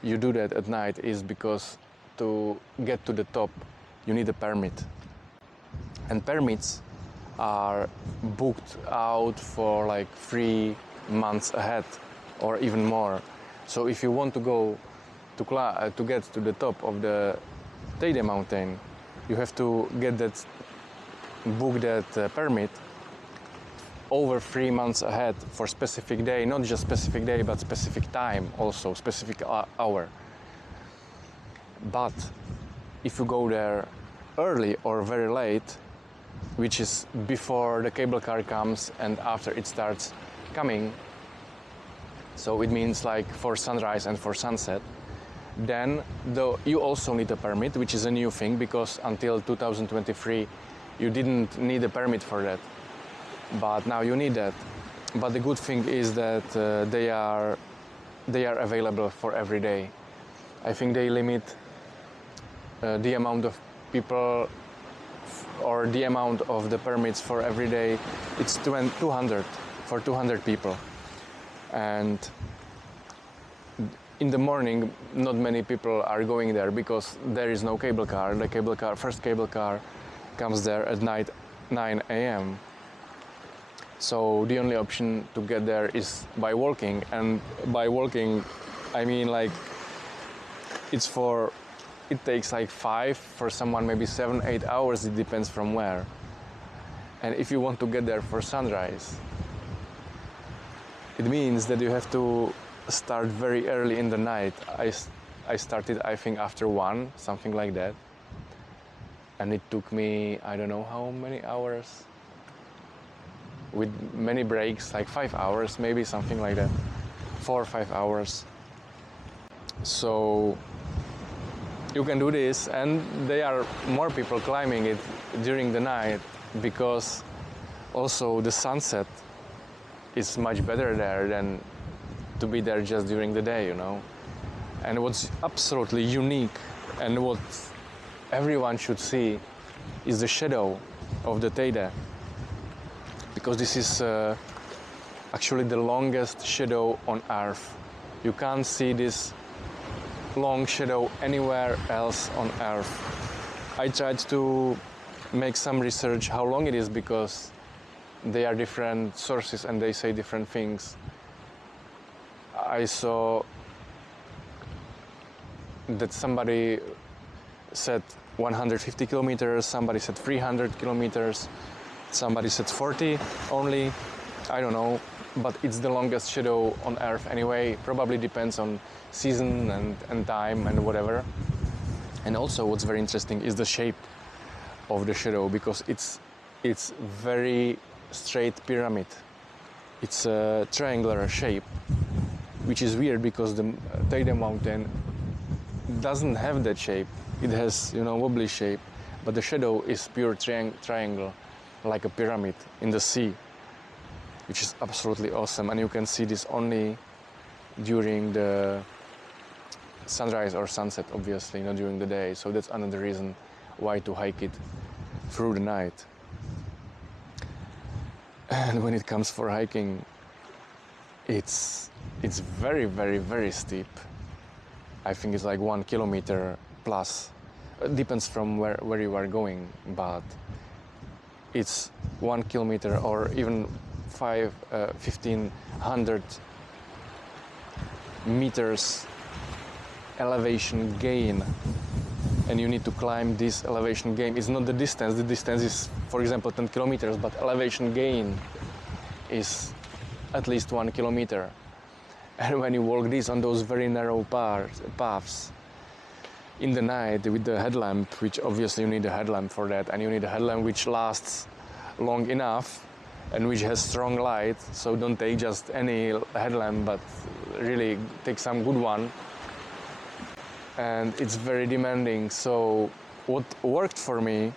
you do that at night is because to get to the top you need a permit, and permits are booked out for like 3 months ahead or even more. So if you want to go to get to the top of the Teide mountain, you have to get that book that permit over 3 months ahead for specific day, not just specific day, but specific time also, specific hour. But if you go there early or very late, which is before the cable car comes and after it starts coming, so it means like for sunrise and for sunset, then you also need a permit, which is a new thing, because until 2023 you didn't need a permit for that, but now you need that. But the good thing is that they are available for every day. I think they limit the amount of people or the amount of the permits for every day. It's 200 for 200 people, and in the morning not many people are going there because there is no cable car. The first cable car comes there at night 9 a.m. So the only option to get there is by walking, and by walking I mean like it takes like 5, for someone maybe 7-8 hours, it depends from where. And if you want to get there for sunrise, it means that you have to start very early in the night. I started, I think, after 1, something like that. And it took me, I don't know how many hours, with many breaks, like 5 hours, maybe something like that, 4 or 5 hours. So you can do this, and there are more people climbing it during the night, because also the sunset is much better there than to be there just during the day, you know. And what's absolutely unique and what everyone should see is the shadow of the Teide, because this is actually the longest shadow on Earth. You can't see this long shadow anywhere else on Earth. I tried to make some research how long it is, because there are different sources and they say different things. I saw that somebody said 150 kilometers, somebody said 300 kilometers, somebody said 40 only, I don't know, but it's the longest shadow on Earth anyway. Probably depends on season and time and whatever. And also what's very interesting is the shape of the shadow, because it's very straight pyramid. It's a triangular shape, which is weird because the Teide mountain doesn't have that shape. It has, you know, wobbly shape, but the shadow is pure triangle, like a pyramid in the sea, which is absolutely awesome. And you can see this only during the sunrise or sunset, obviously, not during the day. So that's another reason why to hike it through the night. And when it comes for hiking, it's very, very, very steep. I think it's like 1 kilometer plus. It depends from where you are going, but it's 1 kilometer or even 1,500 meters elevation gain, and you need to climb this elevation gain. It's not the distance is, for example, 10 kilometers, but elevation gain is at least 1 kilometer. And when you walk this on those very narrow paths in the night with the headlamp, which obviously you need a headlamp for that, and you need a headlamp which lasts long enough and which has strong light, so don't take just any headlamp, but really take some good one. And it's very demanding. So what worked for me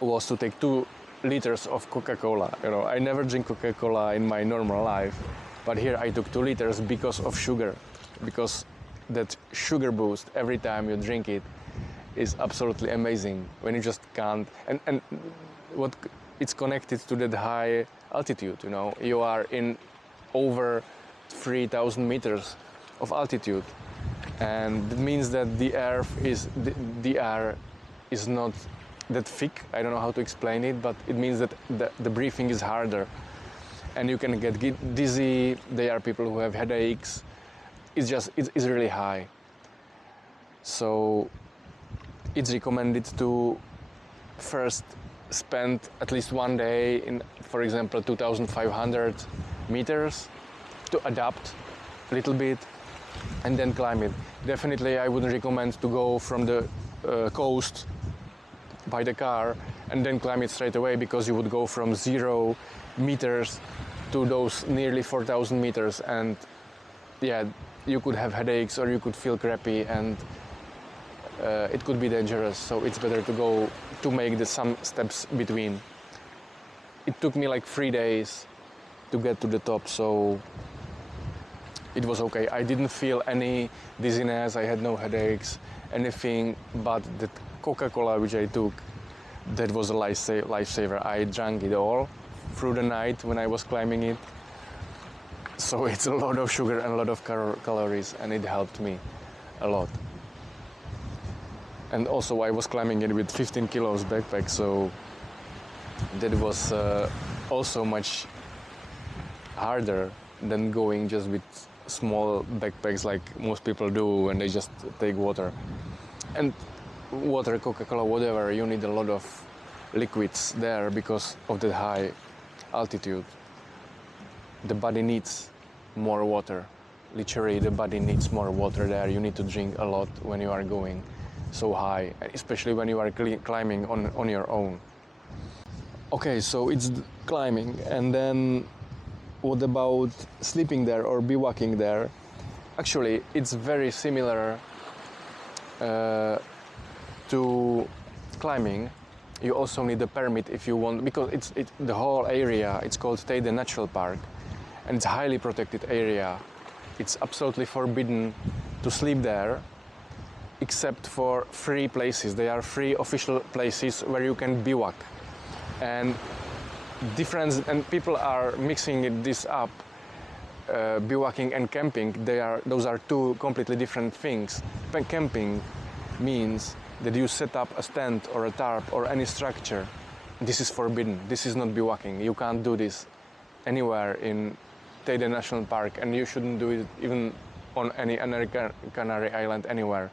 was to take 2 liters of Coca-Cola. You know, I never drink Coca-Cola in my normal life, but here I took 2 liters because of sugar, because that sugar boost every time you drink it is absolutely amazing when you just can't. And what it's connected to that high altitude, you know, you are in over 3,000 meters of altitude, and it means that the air is not that thick. I don't know how to explain it, but it means that the breathing is harder and you can get dizzy. There are people who have headaches. It's really high. So it's recommended to first spend at least one day in, for example, 2,500 meters to adapt a little bit and then climb it. Definitely I would recommend to go from the coast by the car and then climb it straight away, because you would go from 0 meters to those nearly 4,000 meters, and yeah, you could have headaches or you could feel crappy, and it could be dangerous. So it's better to go to make some steps between. It took me like 3 days to get to the top, so it was okay. I didn't feel any dizziness, I had no headaches, anything, but the Coca-Cola which I took, that was a lifesaver. I drank it all through the night when I was climbing it. So it's a lot of sugar and a lot of calories, and it helped me a lot. And also I was climbing it with 15 kilos backpack, so that was also much harder than going just with small backpacks like most people do when they just take water. And water, Coca-Cola, whatever, you need a lot of liquids there because of the high altitude. The body needs more water. Literally, the body needs more water there. You need to drink a lot when you are going so high, especially when you are climbing on your own. Okay, so it's climbing, and then what about sleeping there or bivouacking there? Actually, it's very similar to climbing. You also need a permit if you want, because the whole area, it's called Teide Natural Park, and it's a highly protected area. It's absolutely forbidden to sleep there, except for 3 places. They are 3 official places where you can bivouac. And people are mixing this up, bivouacking and camping. Those are 2 completely different things. Camping means that you set up a tent or a tarp or any structure. This is forbidden. This is not bivouacking. You can't do this anywhere in Teide National Park, and you shouldn't do it even on any Canary Island anywhere.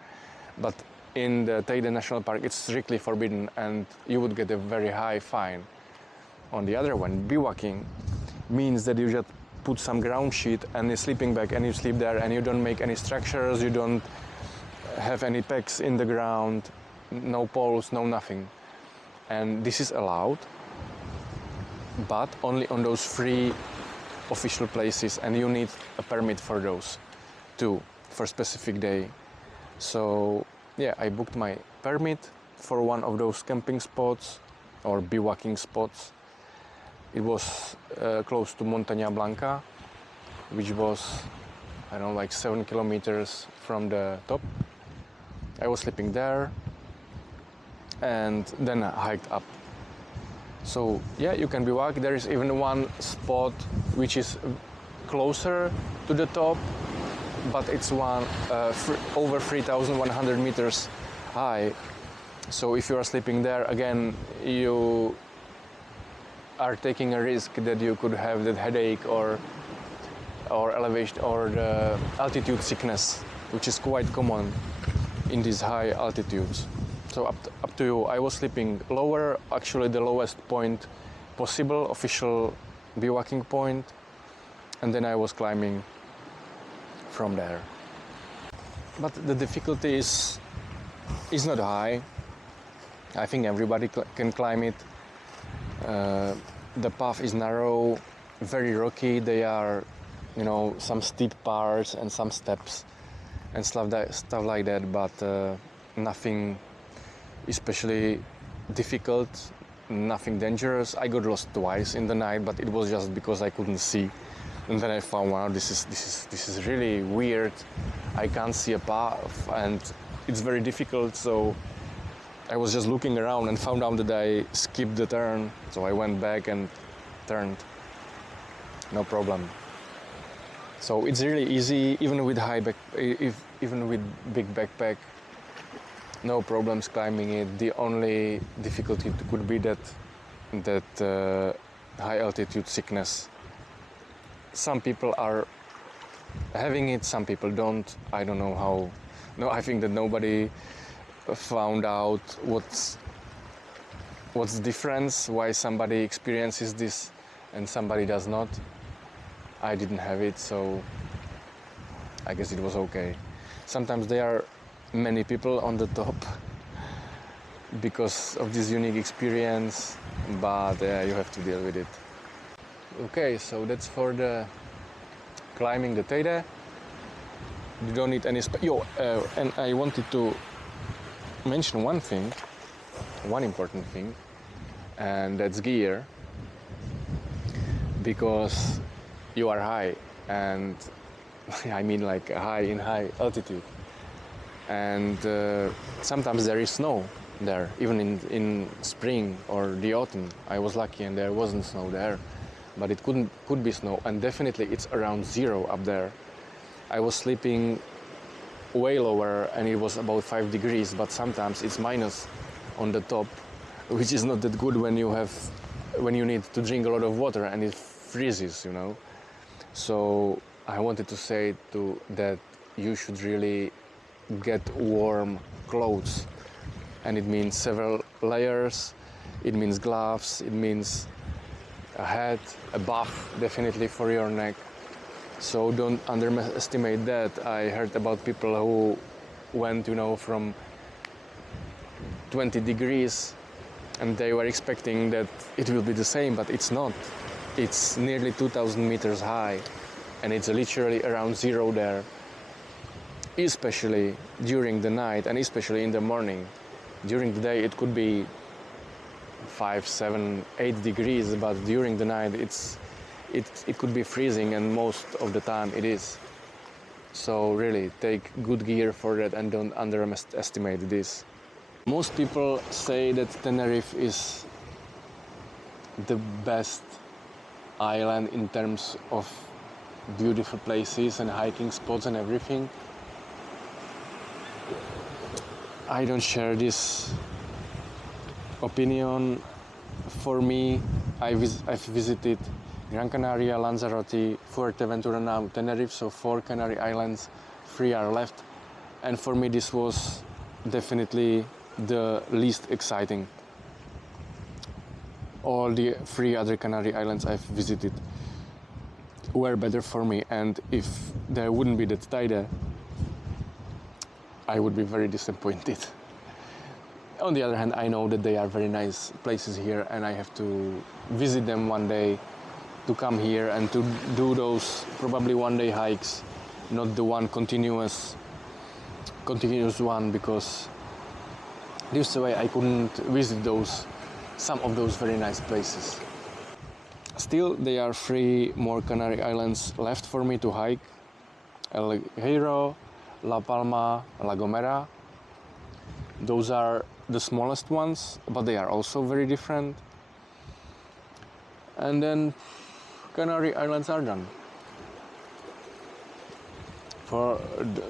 But in the Teide National Park, it's strictly forbidden, and you would get a very high fine. On the other one, bivouacking means that you just put some ground sheet and a sleeping bag, and you sleep there, and you don't make any structures, you don't have any packs in the ground, no poles, no nothing. And this is allowed, but only on those 3 official places, and you need a permit for those too, for specific day. So yeah, I booked my permit for one of those camping spots or bivouacking spots. It was close to Montaña Blanca, which was, I don't know, like 7 kilometers from the top. I was sleeping there and then I hiked up. So yeah, you can bivouac. There is even one spot which is closer to the top, but it's over 3,100 meters high. So if you are sleeping there, again, you are taking a risk that you could have that headache or elevation or the altitude sickness, which is quite common in these high altitudes. So up to you. I was sleeping lower, actually the lowest point possible, official bivouacking point, and then I was climbing from there. But the difficulty is not high. I think everybody can climb it. The path is narrow, very rocky. There are, some steep parts and some steps and stuff like that, but nothing especially difficult, nothing dangerous. I got lost twice in the night, but it was just because I couldn't see. And then I found, wow, this is really weird. I can't see a path and it's very difficult. So I was just looking around and found out that I skipped the turn. So I went back and turned. No problem. So it's really easy, even with even with big backpack. No problems climbing it. The only difficulty could be that high altitude sickness. Some people are having it, some people don't. I don't know how. No, I think that nobody found out what's the difference, why somebody experiences this and somebody does not. I didn't have it, so I guess it was okay. Sometimes there are many people on the top because of this unique experience, but you have to deal with it. Okay, so that's for the climbing the Teide. You don't need any and I wanted to mention one thing, one important thing, and that's gear, because you are high, and I mean like high in high altitude, and sometimes there is snow there, even in spring or the autumn. I was lucky and there wasn't snow there, but it could be snow, and definitely it's around 0 up there. I was sleeping way lower and it was about 5 degrees, but sometimes it's minus on the top, which is not that good when you need to drink a lot of water and it freezes, you know. So I wanted to say that you should really get warm clothes, and it means several layers, it means gloves, it means a hat, a buff definitely for your neck. So don't underestimate that. I heard about people who went, you know, from 20 degrees and they were expecting that it will be the same, but it's not. It's nearly 2,000 meters high and it's literally around 0 there, especially during the night and especially in the morning. During the day it could be 5, 7, 8 degrees, but during the night it could be freezing, and most of the time it is. So really take good gear for that and don't underestimate this. Most people say that Tenerife is the best island in terms of beautiful places and hiking spots and everything. I don't share this opinion. For me, I've visited Gran Canaria, Lanzarote, Fuerteventura, now Tenerife, so 4 Canary Islands, 3 are left. And for me this was definitely the least exciting. All the 3 other Canary Islands I've visited were better for me, and if there wouldn't be that Teide, I would be very disappointed. On the other hand, I know that they are very nice places here and I have to visit them one day, to come here and to do those probably one-day hikes, not the one continuous one, because this way I couldn't visit some of those very nice places. Still, there are 3 more Canary Islands left for me to hike: El Hierro, La Palma, La Gomera. Those are the smallest ones, but they are also very different. And then Canary Islands are done. For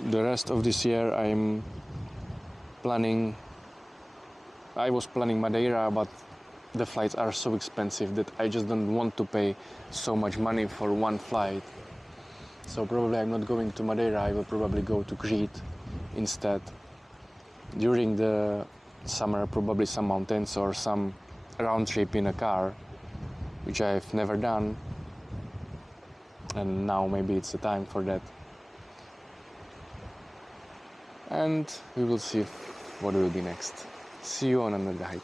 the rest of this year I was planning Madeira, but the flights are so expensive that I just don't want to pay so much money for one flight. So probably I'm not going to Madeira, I will probably go to Crete instead. During the summer, probably some mountains or some round trip in a car, which I've never done, and now maybe it's the time for that. And we will see what will be next. See you on another hike.